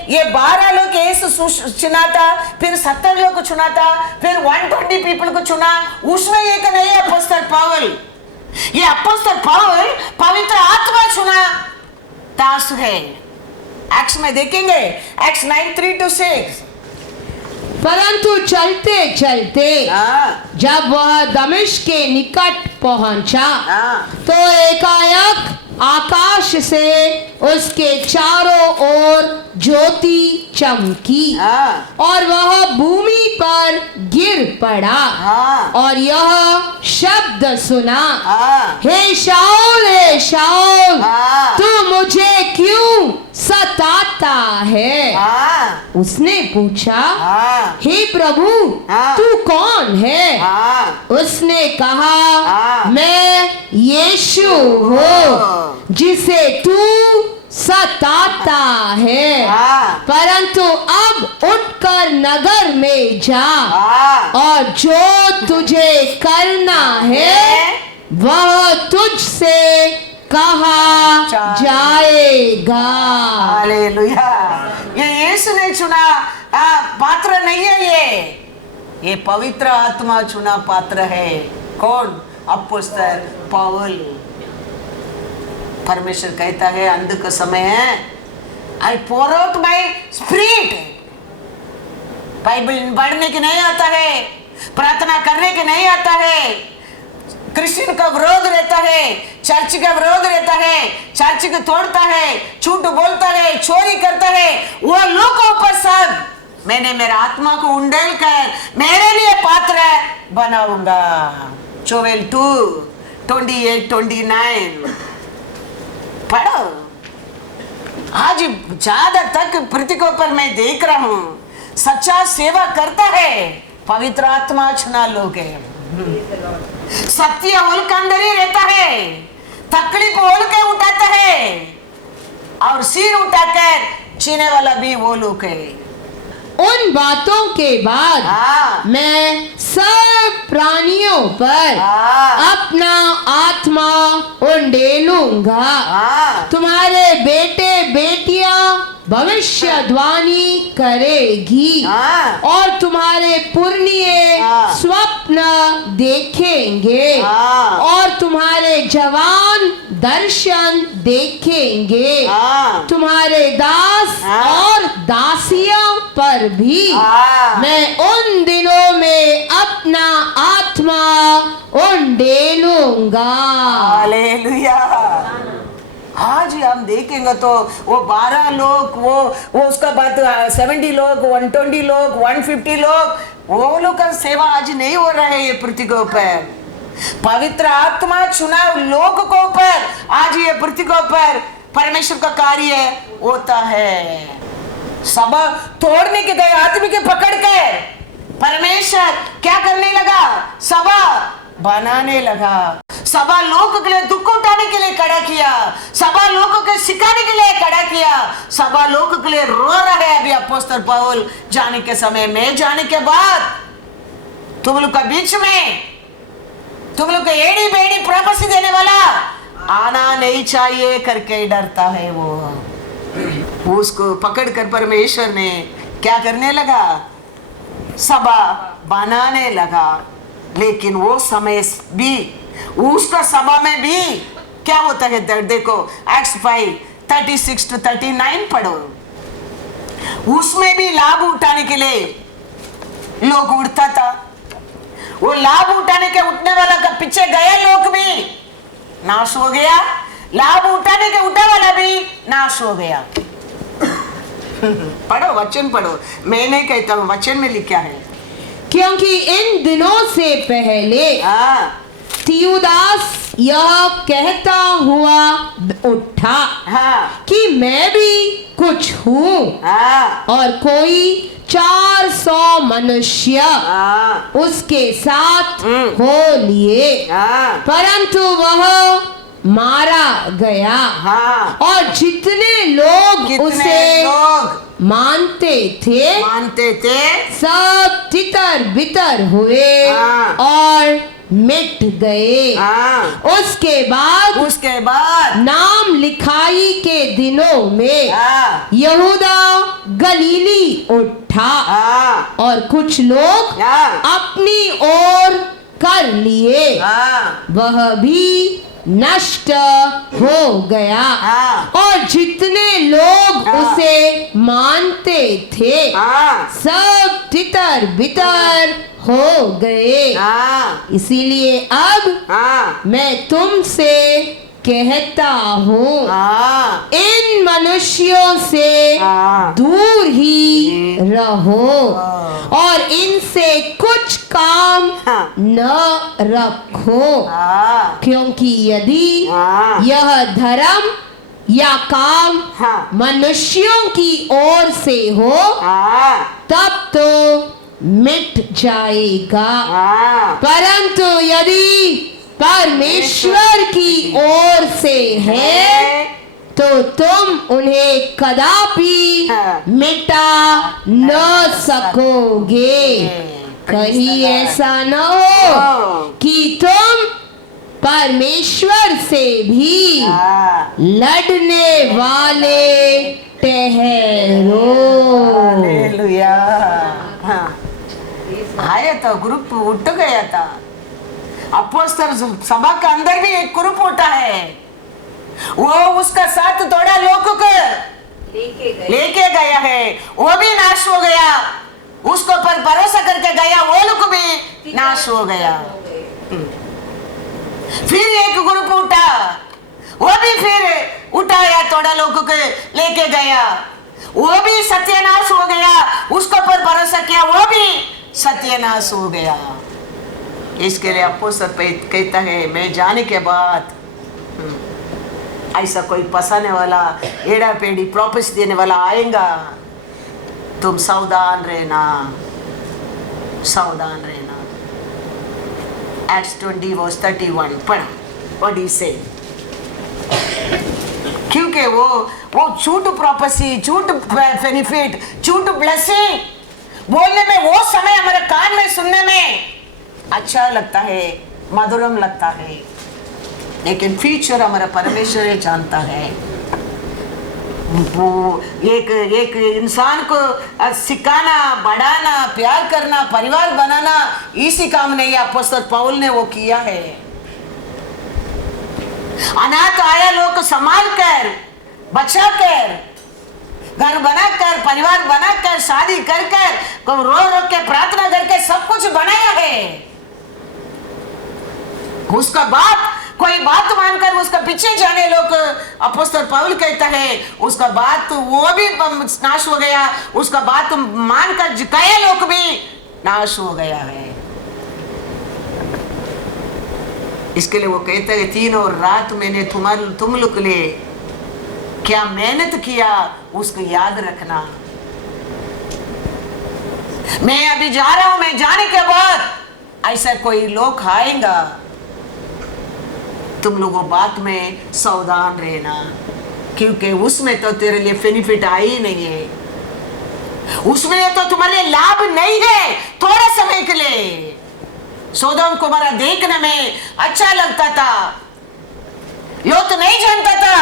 ये 12 लोग यीशु चुना था, फिर 70 लोग को चुना था, फिर 120 पीपल को चुना, उसमें एक नहीं है अपोस्तल पौल। ये अपोस्तल पौल पवित्र आत्मा चुना दास है। एक्ट्स में देखेंगे, एक्ट्स 9:3-6। परंतु चलते चलते जब वह दमिश्क के निकट पहुंचा तो एकाएक आकाश से उसके चारों ओर ज्योति चमकी और वह भूमि पर गिर पड़ा और यह शब्द सुना, हे शाऊल, हे शाऊल, तू मुझे क्यों सताता है? उसने पूछा, हे प्रभु, तू कौन है? उसने कहा, मैं यीशु हूँ जिसे तू सताता है, परंतु अब उठकर नगर में जा और जो तुझे करना है वह तुझसे कहा जाएगा। हालेलुया। ये यीशु ने चुना पात्र नहीं है, ये पवित्र आत्मा चुना पात्र है। कौन? अपोस्तल पौल। परमेश्वर कहता है अंध का समय है, I pour out my spirit. Bible पढ़ने के नहीं आता है, प्रार्थना करने के नहीं आता है, क्रिश्चियन का विरोध रहता है, चर्च का विरोध रहता है, चर्च को तोड़ता है, झूठ बोलता है, चोरी करता है, वो लोगों पर सब मैंने मेरा आत्मा को उंडेल कर मेरे लिए पात्र बनाऊंगा। जोएल 2:28-29 पढ़ो। आज ज्यादा तक पृथ्वी पर मैं देख रहा हूं, सच्चा सेवा करता है पवित्र आत्मा चुना लोग है। सत्य बोल के अंदर ही रहता है, तकलीफ बोल के उठाता है और सिर उठाकर छीने वाला भी वो लोग है। उन बातों के बाद मैं सब प्राणियों पर अपना आत्मा उंडेलूंगा। तुम्हारे बेटे बेटियां भविष्यवाणी करेगी और तुम्हारे पुरनिये स्वप्न देखेंगे और तुम्हारे जवान दर्शन देखेंगे। तुम्हारे दास और दासियों पर भी मैं उन दिनों में अपना आत्मा उंडेलूंगा। हालेलुया। आज हम देखेंगे तो वो 12 लोग, वो उसका बाद 70 लोग, 120 लोग, 150 लोग, वो लोग का सेवा आज नहीं हो रहा है ये पृथ्वी के ऊपर। पवित्र आत्मा चुना लोग को ऊपर आज ये पृथ्वी के ऊपर परमेश्वर का कार्य होता है। सभा तोड़ने के गए आदमी के पकड़ के परमेश्वर क्या करने लगा? सभा बनाने लगा। सभा लोगों के लिए दुख उठाने के लिए खड़ा किया, सभा लोगों के सिखाने के लिए खड़ा किया, सभा लोगों के लिए रो रहा है। अभी अपोस्तल पौल जाने के समय में, जाने के बाद तुम लोग का बीच में तुम लोग को एड़ी बेड़ी प्रॉपर्टी देने वाला आना नहीं चाहिए करके डरता है। वो उसको पकड़कर परमेश्वर ने क्या करने लगा? सभा बनाने लगा। लेकिन वो समय भी, उसका सभा में भी क्या होता है? देखो एक्ट्स 5:36-39 पढ़ो। उसमें भी लाभ उठाने के लिए लोग उठता था। वो लाभ उठाने के उठने वाला का पीछे गए लोग भी नाश हो गया, लाभ उठाने के उठा वाला भी नाश हो गया। पढ़ो, वचन पढ़ो, मैं नहीं कहता हूँ, वचन में लिखा है। क्योंकि इन दिनों से पहले हाँ थियुदास यह कहता हुआ उठा हाँ कि मैं भी कुछ हूँ, हाँ और कोई 400 मनुष्य हाँ उसके साथ हो लिए, हाँ परंतु वह मारा गया। हाँ। और जितने लोग कितने उसे लोग मानते थे मानते थे, सब तितर बितर हुए हाँ। और मिट गए। हाँ। उसके बाद नाम लिखाई के दिनों में हाँ यहूदा गलीली उठा हाँ और कुछ लोग हाँ अपनी ओर कर लिए, हाँ वह भी नष्ट हो गया। हाँ। और जितने लोग हाँ। उसे मानते थे हाँ सब तितर बितर हो गए। हाँ इसीलिए अब हाँ मैं तुमसे कहता हूँ, हाँ इन मनुष्यों से हाँ। दूर ही रहो हाँ। और इनसे कुछ काम हाँ। न रखो, हाँ क्योंकि यदि हाँ। यह धर्म या काम हाँ। मनुष्यों की ओर से हो हाँ तब तो मिट जाएगा, हाँ परंतु यदि परमेश्वर की ओर से है तो तुम उन्हें कदापि हाँ। मिटा न सकोगे। कहीं ऐसा न हो कि तुम परमेश्वर से भी हाँ लड़ने वाले ठहरो। हालेलुया। हाँ आया तो ग्रुप उठ गया था। अपोस्तल सभा के अंदर भी एक ग्रुप उठा है, वो उसका साथ थोड़ा लोगों को लेके गया है, वो भी नाश हो गया। उसको पर भरोसा करके गया, वो लोग भी नाश हो गया। फिर एक ग्रुप उठा, वो भी फिर उठाया, थोड़ा लोगों को लेके गया, वो भी सत्यानाश हो गया। उसको पर भरोसा किया, वो भी सत्यानाश हो गया। इसके लिए अपोस्तल कहता है, मैं जाने के बाद ऐसा कोई फंसाने वाला, एड़ा पेड़ी प्रोफेसी देने वाला आएगा, तुम सावधान रहना, सावधान रहना। Acts 20:31 पढ़ा, what do you say? क्योंकि वो झूठ प्रोफेसी, झूठ बेनिफिट, झूठ ब्लेसिंग बोलने में, वो समय हमारे कान में सुनने में अच्छा लगता है, मधुरम लगता है, लेकिन फ्यूचर हमारा परमेश्वर जानता है। वो एक इंसान को सिखाना, बढ़ाना, प्यार करना, परिवार बनाना इसी काम नहीं है। अपोस्तल पौल ने वो किया है। अनाथ आया लोग को संभाल कर, बचा कर, घर बनाकर, परिवार बनाकर, शादी कर कर, रो रो के प्रार्थना करके सब कुछ बनाया है। उसका बात, कोई बात मानकर उसका पीछे जाने लोग, अपोस्तल पौल कहता है, उसका बात वो भी नाश हो गया, उसका बात मानकर कई लोग भी नाश हो गया है। इसके लिए वो कहता है, 3 रात मैंने तुम लोग के लिए क्या मेहनत किया, उसको याद रखना। मैं अभी जा रहा हूं, मैं जाने के बाद ऐसा कोई लोग आएगा, तुम लोगों बात में सावधान रहना, क्योंकि उसमें तो तेरे लिए बेनिफिट आई नहीं है, उसमें तो तुम्हारे लाभ नहीं है। थोड़े समय के लिए सोदोम कुमारा देखने में अच्छा लगता था, लोग तो नहीं जानता था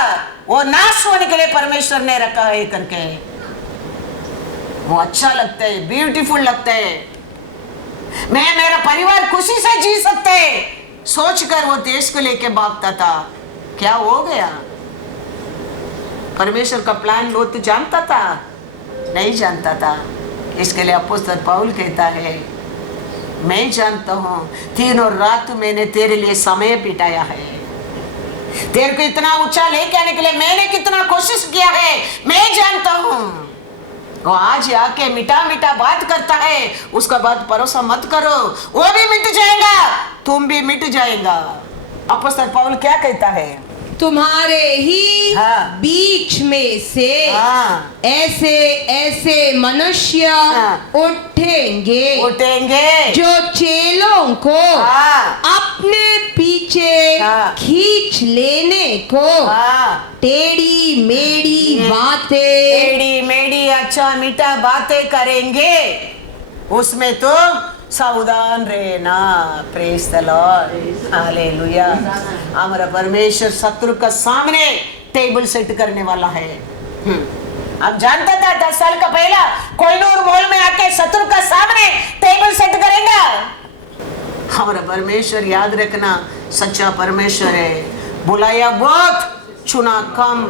वो नाश होने के लिए परमेश्वर ने रखा है करके, वो अच्छा लगता है, ब्यूटीफुल लगता है, मैं मेरा परिवार खुशी से जी सकते है सोचकर वो देश को लेके भागता था। क्या हो गया? परमेश्वर का प्लान लोग जानता था? नहीं जानता था। इसके लिए अपोस्तल पौल कहता है, मैं जानता हूं 3 रात मैंने तेरे लिए समय बिताया है, तेरे को इतना ऊंचा लेके आने के लिए मैंने कितना कोशिश किया है, मैं जानता हूं। वो आज आके मीठा मीठा बात करता है, उसका बात भरोसा मत करो, वो भी मिट जाएगा, तुम भी मिट जाएगा। अपॉस्तल पौल क्या कहता है? तुम्हारे ही हाँ। बीच में से हाँ। ऐसे ऐसे मनुष्य हाँ। उठेंगे उठेंगे जो चेलों को हाँ। अपने पीछे हाँ। खींच लेने को हाँ। टेढ़ी मेढ़ी बातें टेढ़ी मेढ़ी अच्छा मीठा बातें करेंगे, उसमें तुम सावधान रहना। Praise the Lord, hallelujah. हमारा परमेश्वर शत्रु का सामने टेबल सेट करने वाला है। अब जानता था 10 साल का पहला कोहिनूर मॉल में आके शत्रु का सामने टेबल सेट करेगा। हमारा परमेश्वर याद रखना सच्चा परमेश्वर है। बुलाया बहुत, चुना कम।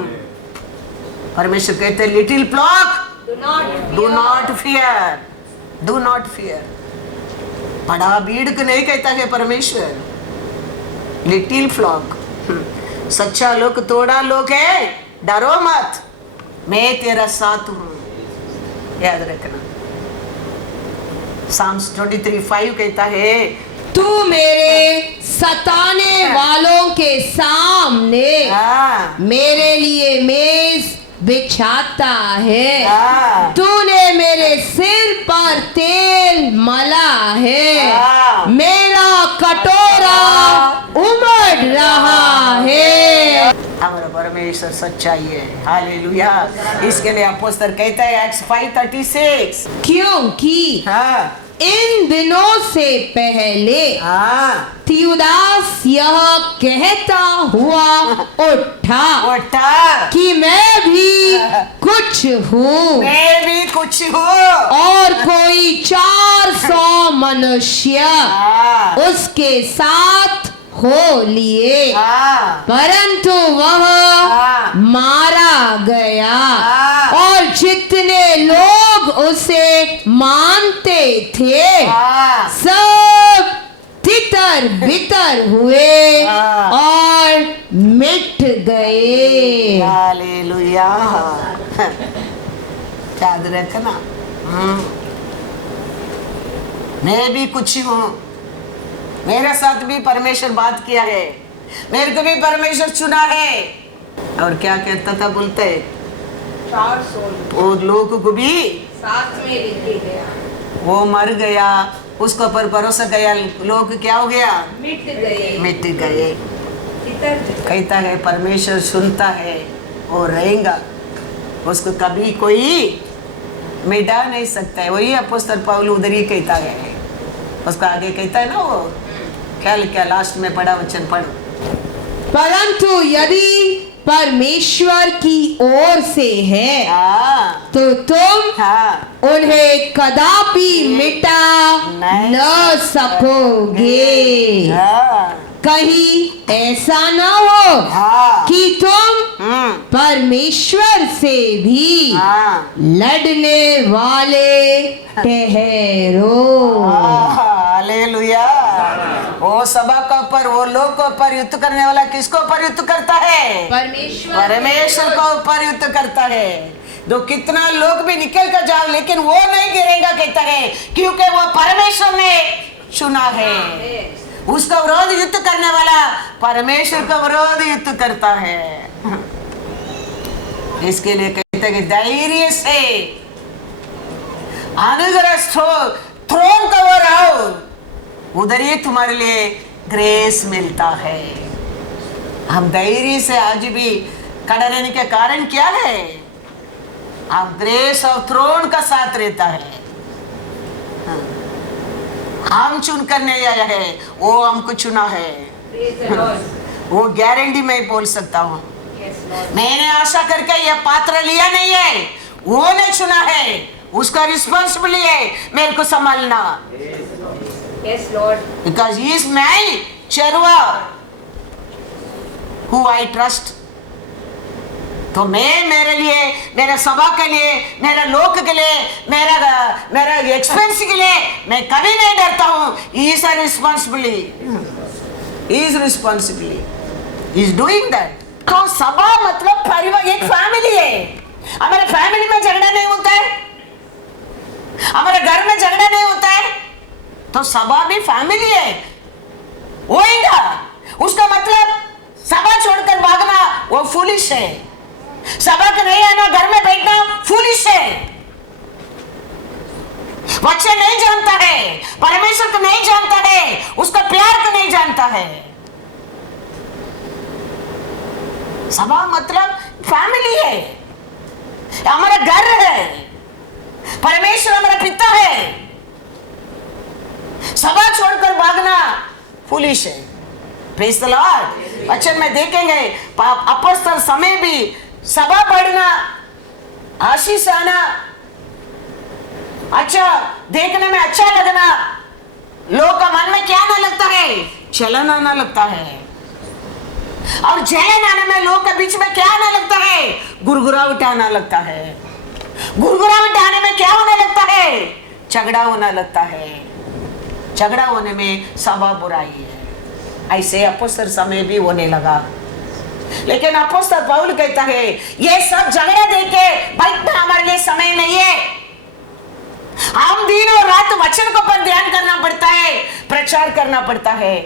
परमेश्वर कहते हैं little flock do not fear, do not fear. बड़ा भीड़ को नहीं कहता है परमेश्वर, लिटिल फ्लॉक। सच्चा लोग थोड़ा लोग है, डरो मत, मैं तेरा साथ हूं, याद रखना। Psalms 23:5 कहता है तू मेरे सताने वालों के सामने हाँ, मेरे लिए मेज बिछाता है। हाँ, तूने मेरे सिर पर तेल मला है। हाँ। मेरा कटोरा उमड़ रहा है। हमारा परमेश्वर सच्चाई है, हालेलुया। इसके लिए अपॉस्तल कहता है Acts 5:36, क्योंकि हाँ, इन दिनों से पहले हाँ, थियुदास यह कहता हुआ उठा कि मैं भी कुछ हूँ मैं भी कुछ हूँ, और कोई 400 मनुष्य हाँ, उसके साथ हो लिए, हाँ, परंतु वह हाँ। मारा गया हाँ। और जितने लोग उसे मानते थे हाँ। सब तितर बितर हुए हाँ। और मिट गए। हालेलुया। याद रखना, मैं भी कुछ हूँ, मेरे साथ भी परमेश्वर बात किया है, मेरे को भी परमेश्वर चुना है। और क्या कहता था, बोलते 400 वो लोग को भी साथ में लेके गया, वो मर गया, उसको पर भरोसा गया, लोग क्या हो गया, मिट गए। मिट गए। कहता है परमेश्वर सुनता है और रहेगा, उसको कभी कोई मिटा नहीं सकता है। वही अपॉस्तल पौल उधर ही कहता है, उसका आगे कहता है ना, वो क्या लास्ट में पढ़ा वचन पढ़ो, परंतु यदि परमेश्वर की ओर से है हाँ, तो तुम हाँ, उन्हें कदापि मिटा न सकोगे। हाँ, कहीं ऐसा न हो हाँ, कि तुम परमेश्वर से भी हाँ, लड़ने वाले ठहरो। हालेलुया। वो सभा के ऊपर, वो लोग के ऊपर युद्ध करने वाला किसको ऊपर युद्ध करता है? परमेश्वर को ऊपर युद्ध करता है। जो कितना लोग भी निकल कर जाओ लेकिन वो नहीं गिरेगा, कहता है, क्योंकि वो परमेश्वर ने चुना है। उसका विरोध युद्ध करने वाला परमेश्वर का विरोध युद्ध करता है। इसके लिए कहते हैं धैर्य से अनुग्रह थ्रोन का वो रहो, उधर ही तुम्हारे लिए ग्रेस मिलता है। हम धैर्य से आज भी खड़ा रहने के कारण क्या है? हम ग्रेस और थ्रोन का साथ रहता है। हम चुन कर नहीं आया है, वो हमको चुना है। वो गारंटी मैं बोल सकता हूँ। मैंने आशा करके यह पात्र लिया नहीं है, वो ने चुना है, उसका रिस्पॉन्सिबिलिटी है मेरे को संभालना। Yes, Lord. Because he is my चरवा who I trust। तो मैं मेरे लिए, मेरे सभा के लिए, मेरे लोक के लिए, मेरा एक्सपेंस के लिए मैं कभी नहीं डरता हूँ। He is a responsibility, he is responsibility। Is doing that. तो सभा मतलब परिवार, एक फैमिली है। हमारे फैमिली में झगड़ा नहीं होता है, हमारे घर में झगड़ा नहीं होता है, तो सभा भी फैमिली है, होएगा। उसका मतलब सभा छोड़कर भागना वो फूलिश है, सभा के नहीं आना, घर में बैठना फूलिश है। बच्चे नहीं जानता है, परमेश्वर को नहीं जानता है, उसका प्यार को नहीं जानता है। सभा मतलब फैमिली है, हमारा घर है, परमेश्वर हमारा पिता है। सभा छोड़कर भागना फूलिश है। Praise the Lord. वचन में देखेंगे अपॉस्तल समय भी सभा बढ़ना, आशीष आना, अच्छा देखने में अच्छा लगना, लोग का मन में क्या ना लगता है, चलन आना लगता है। और जलन आने में लोग के बीच में क्या आना लगता है, गुरगुराहट आना लगता है। गुरगुराहट आने में क्या होने लगता है, झगड़ा होने लगता है। झगड़ा होने में सभा बुराई है। ऐसे अपॉस्तल समय भी होने लगा। लेकिन अपॉस्तल पौल कहता है ये सब झगड़ा देके बैठना हमारे लिए समय नहीं है। हम दिन और रात वचन को पर ध्यान करना पड़ता है, प्रचार करना पड़ता है।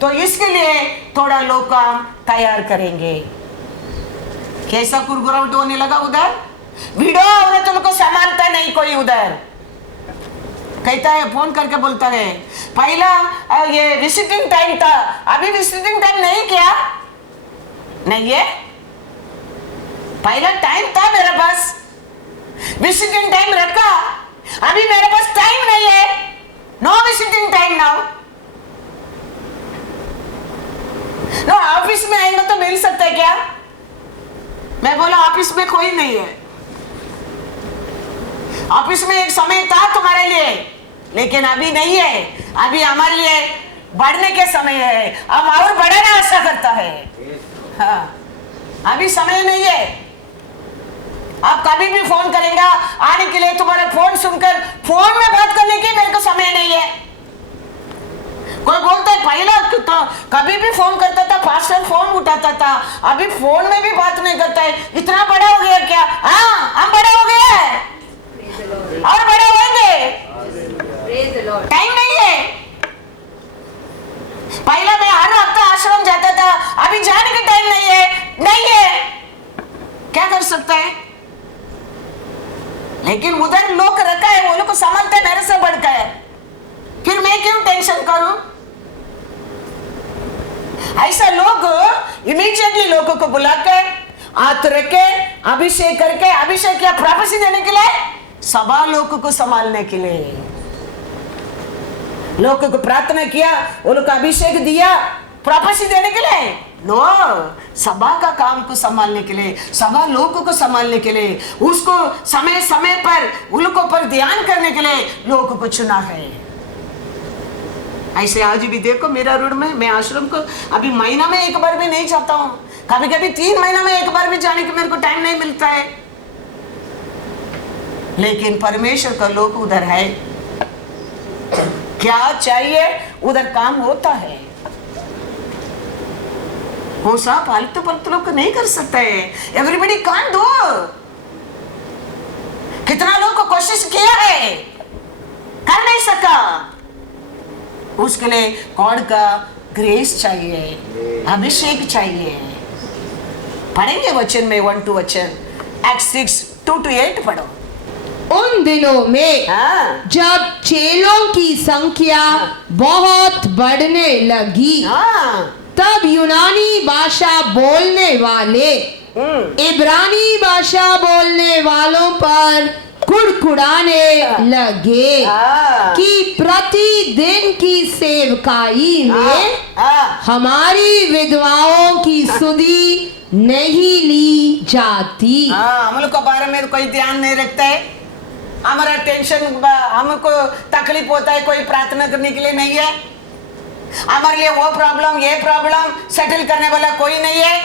तो इसके लिए थोड़ा लोग काम तैयार करेंगे। कैसा गुरगुराहट होने लगा उधर, विडो औरतों को संभालता नहीं कोई उधर। कहता है, फोन करके बोलता है, पहला ये विजिटिंग टाइम था, अभी विजिटिंग टाइम नहीं किया, नहीं है, पहला टाइम था मेरे पास, विजिटिंग टाइम रखा, अभी मेरे पास टाइम नहीं है, no visiting time now. No office में आएंगे तो मिल सकता है क्या? मैं बोला ऑफिस में कोई नहीं है, ऑफिस में एक समय था तुम्हारे लिए, लेकिन अभी नहीं है। अभी हमारे लिए बढ़ने के समय है, अब और बढ़ना आशा करता है। हाँ, अभी समय नहीं है। आप कभी भी फोन करेंगे आने के लिए, तुम्हारा फोन सुनकर फोन में बात करने की मेरे को समय नहीं है। कोई बोलता है पहला तो कभी भी फोन करता था, पास्टर फोन उठाता था, अभी फोन में भी बात नहीं करता है। इतना बड़ा हो गया क्या? हाँ, हम बड़े हो गए और बड़े होंगे, टाइम नहीं है। पहला मैं हर हफ्ता आश्रम जाता था, अभी जाने का टाइम नहीं है, नहीं है। क्या कर सकता है? लेकिन उधर लोग रखा है, वो लोग को समझते मेरे से बढ़ है, फिर मैं क्यों टेंशन करूं? ऐसा लोग इमीडिएटली लोगों को बुलाकर हाथ रखे, अभिषेक करके, अभिषेक किया प्रोफेसी देने के लिए, सभा लोगों को संभालने के लिए, लोगों को प्रार्थना किया, वो लोग अभिषेक दिया प्रोफेसी देने के लिए, नो, सभा का काम को संभालने के लिए, सभा लोगों को संभालने के लिए, उसको समय समय पर उनको पर ध्यान करने के लिए लोगों को चुना है। ऐसे आज भी देखो मेरा रोड में, मैं आश्रम को अभी महीना में एक बार भी नहीं जाता हूँ, कभी कभी 3 महीना में एक बार भी जाने के मेरे को टाइम नहीं मिलता है। लेकिन परमेश्वर का लोग उधर है, क्या चाहिए उधर काम होता है। वो सब फालतू फालतू लोग नहीं कर सकते हैं। Everybody can't do. कितना लोग को कोशिश किया है, कर नहीं सका। उसके लिए गॉड का ग्रेस चाहिए, अभिषेक चाहिए। पढ़ेंगे वचन में 1-2 वचन, Acts 6:2-8 पढ़ो। उन दिनों में हाँ, जब चेलों की संख्या बहुत बढ़ने लगी, हाँ, तब यूनानी भाषा बोलने वाले इब्रानी भाषा बोलने वालों पर कुड़कुड़ाने लगे कि प्रतिदिन की सेवकाई में हमारी विधवाओं की सुधि नहीं ली जाती। हम लोग के बारे में कोई ध्यान नहीं रखता है, हमारा टेंशन, हमको तकलीफ होता है, कोई प्रार्थना करने के लिए नहीं है। हमारे लिए वो प्रॉब्लम ये प्रॉब्लम सेटल करने वाला कोई नहीं है।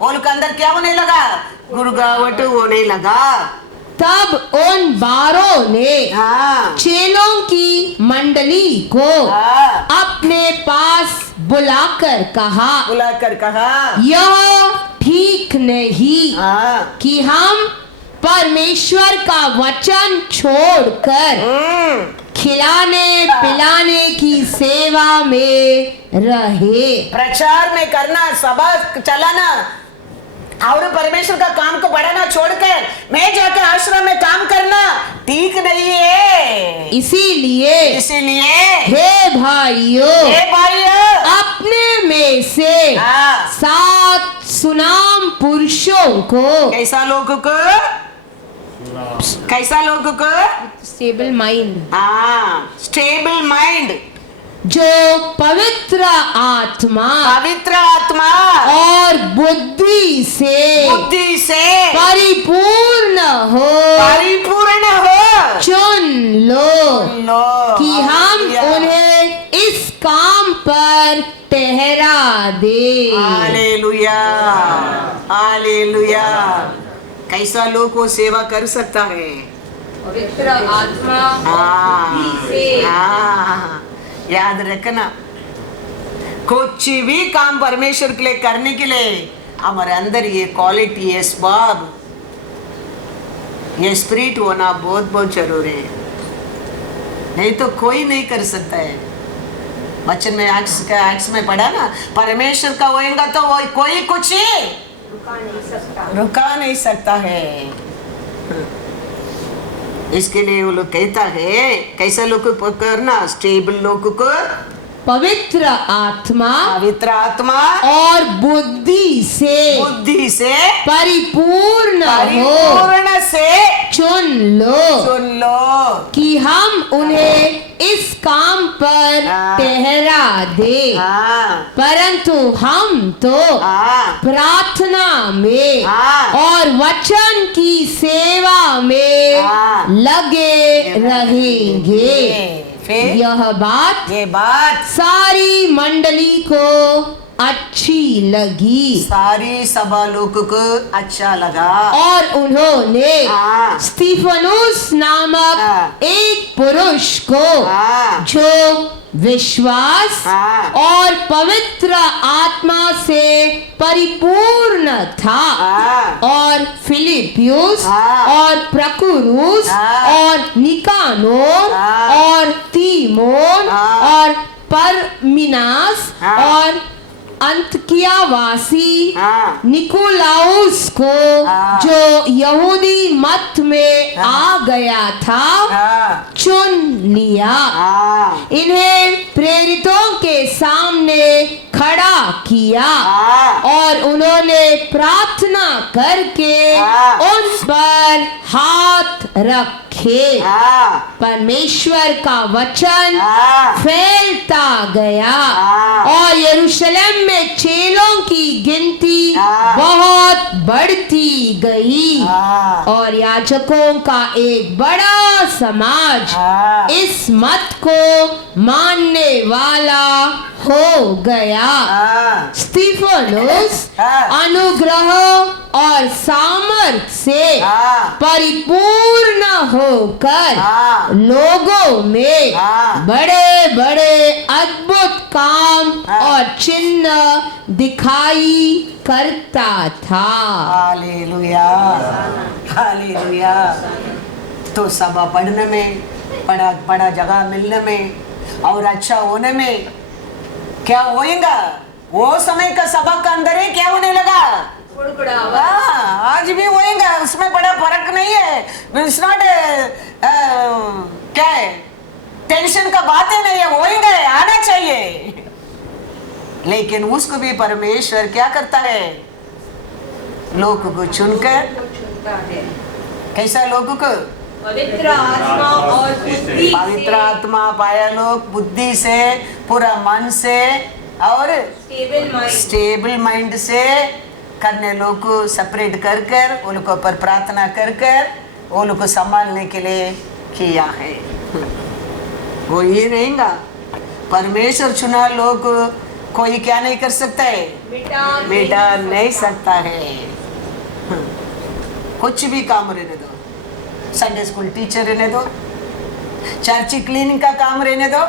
उनके अंदर क्या होने लगा? गुरगावट होने लगा। तब उन 12 ने हाँ चेलों की मंडली को हाँ अपने पास बुलाकर कहा, बुलाकर कहा यह ठीक नहीं हाँ कि हम परमेश्वर का वचन छोड़कर खिलाने पिलाने की सेवा में रहे। प्रचार में करना, सभा चलाना और परमेश्वर का काम को बढ़ाना छोड़कर मैं जाकर आश्रम में काम करना ठीक नहीं है। इसीलिए हे भाइयों, अपने में से हाँ 7 सुनाम पुरुषों को, कैसा लोगों को स्टेबल माइंड, हाँ स्टेबल माइंड, जो पवित्र आत्मा और और बुद्धि से परिपूर्ण हो चुन लो कि हम उन्हें इस काम पर ठहरा दे। Hallelujah hallelujah. कैसा लोग वो सेवा कर सकता है? पवित्र आत्मा हाँ याद रखना, कुछ भी काम परमेश्वर के लिए करने के लिए हमारे अंदर ये क्वालिटी, ये स्वभाव, ये स्पिरिट होना बहुत बहुत जरूरी है, नहीं तो कोई नहीं कर सकता है। वचन में एक्ट्स में पढ़ा ना, परमेश्वर का होएगा तो वो कोई कुछ रुका नहीं सकता है। इसके लिए वो लोग कहता है कैसा लोग को करना, स्टेबल लोग को पवित्र आत्मा और बुद्धि से परिपूर्ण से चुन लो कि हम उन्हें इस काम पर ठहरा दे। परंतु हम तो प्रार्थना में और वचन की सेवा में लगे रहेंगे। ये बात सारी मंडली को अच्छी लगी, सारी सभा लोगों को अच्छा लगा और उन्होंने स्टीफनुस नामक एक पुरुष को जो विश्वास और पवित्र आत्मा से परिपूर्ण था और फिलिपियुस और प्रकुरुस और निकानोर और तीमोन और परमिनास और अंतकियावासी निकोलाउस को जो यहूदी मत में आ गया था चुन लिया। इन्हें प्रेरितों के सामने खड़ा किया और उन्होंने प्रार्थना करके उन पर हाथ रखे। परमेश्वर का वचन फैलता गया और यरूशलेम में चेलों की गिनती बहुत बढ़ती गई और याजकों का एक बड़ा समाज इस मत को मानने वाला हो गया। स्टीफनुस अनुग्रह और सामर्थ से परिपूर्ण होकर लोगों में बड़े बड़े अद्भुत काम और चिन्ह दिखाई करता था। Hallelujah hallelujah. तो सभा पढ़ने में, बड़ा जगह मिलने में और अच्छा होने में क्या होएगा? वो समय का सभा का अंदर ही क्या होने लगा? आज भी होएगा, उसमें बड़ा फर्क नहीं है। इट्स नॉट क्या है, टेंशन का बात ही नहीं है, होएगा, आना चाहिए। लेकिन उसको भी परमेश्वर क्या करता है? लोगों को चुनकर, कैसा लोगों को? पवित्र आत्मा और बुद्धि, पवित्र आत्मा पाया लोग, बुद्धि से, पूरा मन से और स्टेबल माइंड से करने लोग को सेपरेट कर कर, वो लोग पर प्रार्थना कर कर वो लोग को संभालने के लिए किया है। वो ये रहेगा। परमेश्वर चुना लोग कोई क्या नहीं कर सकता है? मिटा नहीं सकता है। कुछ भी काम रहने दो, संडे स्कूल टीचर रहने दो, चर्च क्लीनिंग का काम रहने दो.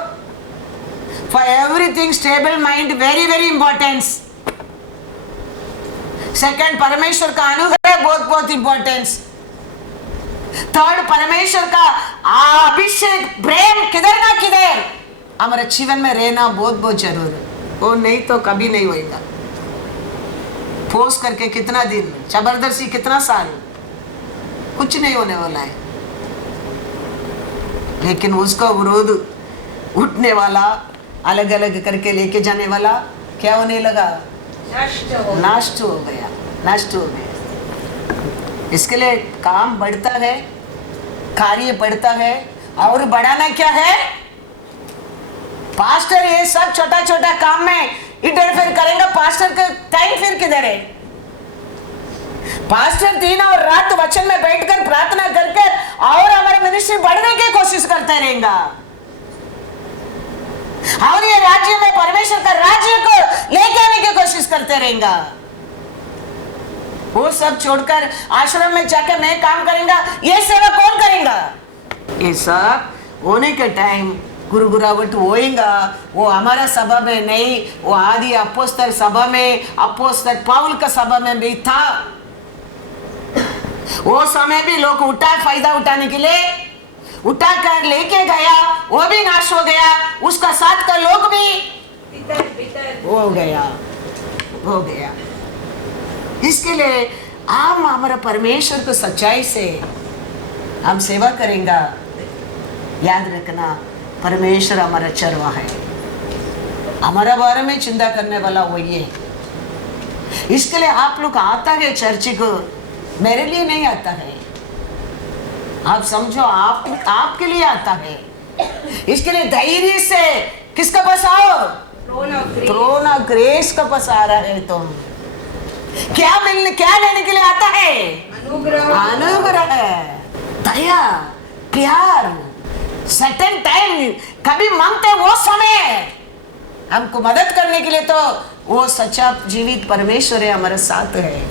For everything stable mind very very importance. Second, परमेश्वर का अनुग्रह बहुत बहुत importance. थर्ड, परमेश्वर का अभिषेक प्रेम किधर ना किधर हमारे जीवन में रहना बहुत बहुत जरूरी है. वो नहीं तो कभी नहीं होगा. फोर्स करके कितना दिन, जबरदस्ती कितना साल, कुछ नहीं होने वाला है. लेकिन उसका विरोध उठने वाला, अलग अलग करके लेके जाने वाला क्या होने लगा? नष्ट हो गया, नष्ट हो गया. इसके लिए काम बढ़ता है, कार्य बढ़ता है. और बढ़ाना क्या है? पास्टर ये सब छोटा छोटा काम में इंटरफेयर करेंगे. पास्टर का टाइम फिर किधर है? पास्टर दिन और रात वचन में बैठकर प्रार्थना करके और हमारे मिनिस्ट्री बढ़ने की कोशिश करते रहेगा. और ये राज्य में परमेश्वर का राज्य को लेके आने की कोशिश करते रहेगा. वो सब छोड़कर आश्रम में जाके मैं काम करेंगा, ये सेवा कौन करेगा? ये सब होने के टाइम गुरुगुरावट होएगा. वो हमारा सभा में नहीं, वो आदि अपोस्तल सभा में, अपोस्तल पाउल का सभा में भी था. वो समय भी लोग उठा, फायदा उठाने के लिए उठा कर लेके गया, वो भी नाश हो गया. उसका साथ का लोग भी हो गया. इसके लिए हम हमारा परमेश्वर को सच्चाई से हम सेवा करेंगे. याद रखना, परमेश्वर हमारा चरवा है, हमारा बारे में चिंता करने वाला वही है. इसके लिए आप लोग आता है चर्च को, मेरे लिए नहीं आता है. आप समझो, आपके लिए आता है. इसके लिए धैर्य से किसका पास आओ? थ्रोन ऑफ ग्रेस का पास आ रहा है. तुम क्या लेने के लिए आता है? अनुग्रह, दया, प्यार. सर्टेन टाइम कभी मांगते वो समय हमको मदद करने के लिए, तो वो सच्चा जीवित परमेश्वर है, हमारे साथ है.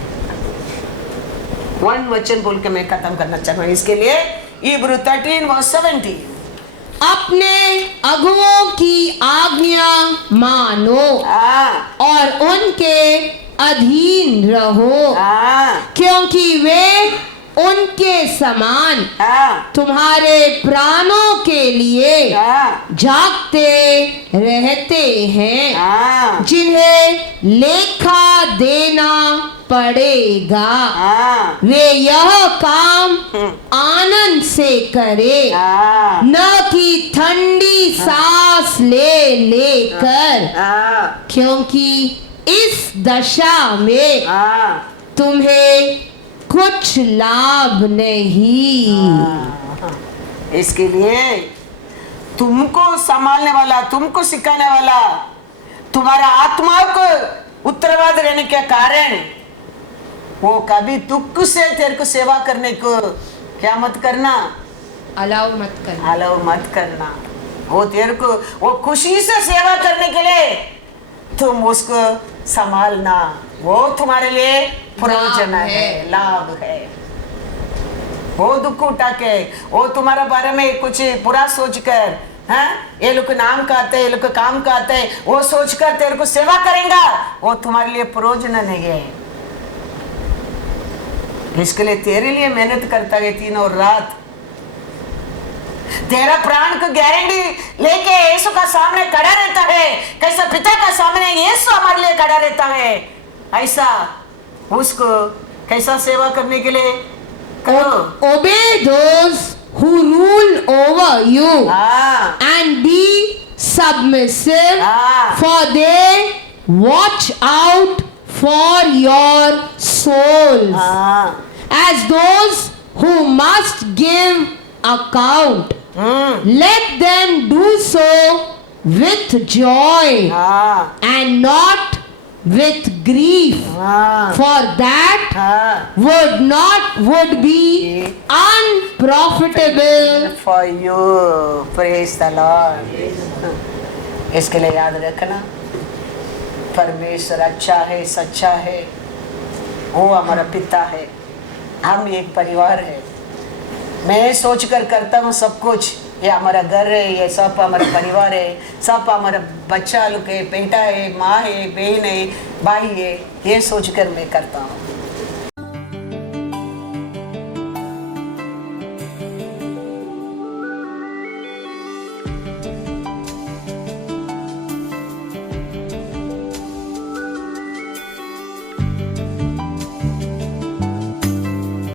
वन वचन बोल के मैं खत्म करना चाहूंगा. इसके लिए इब्रू 13:17, अपने अगुओं की आज्ञा मानो और उनके अधीन रहो, क्योंकि वे उनके समान तुम्हारे प्राणों के लिए जागते रहते हैं, जिन्हें लेखा देना पड़ेगा. वे यह काम आनंद से करे, न कि ठंडी सांस ले लेकर, क्योंकि इस दशा में तुम्हें कुछ लाभ नहीं. इसके लिए तुमको संभालने वाला, तुमको सिखाने वाला, तुम्हारा आत्मा को उत्तरवाद रहने के कारण वो कभी दुख से तेरे को सेवा करने को क्या मत करना, अलाउ मत करना. वो तेरे को वो खुशी से सेवा करने के लिए तुम उसको संभालना. वो तुम्हारे लिए प्रयोजन है, लाभ है. वो दुख उठा के, वो तुम्हारे बारे में कुछ बुरा सोचकर, ये लोग नाम कहते, ये लोग काम कहते, वो सोचकर तेरे को सेवा करेंगा, वो तुम्हारे लिए प्रयोजन नहीं है. इसके लिए तेरे लिए मेहनत करता है दिन और रात. तेरा प्राण को गारंटी लेके यीशु का सामने खड़ा रहता है. कैसा पिता का सामने यीशु हमारे लिए खड़ा रहता है, ऐसा उसको कैसा सेवा करने के लिए करो. Obey those who rule over you and be submissive, for they watch out for your souls as those who must give account. Let them do so with joy and not with grief, for that would be unprofitable for you. Praise the Lord. इसके लिए याद रखना, परमेश्वर अच्छा है, सच्चा है. वो हमारा पिता है, हम एक परिवार है. मैं सोचकर करता हूँ सब कुछ, ये हमारा घर है, ये सब हमारा परिवार है, सब हमारा बच्चा लोग है, बेटा है, माँ है, बहन है, भाई है, ये सोचकर मैं करता हूँ।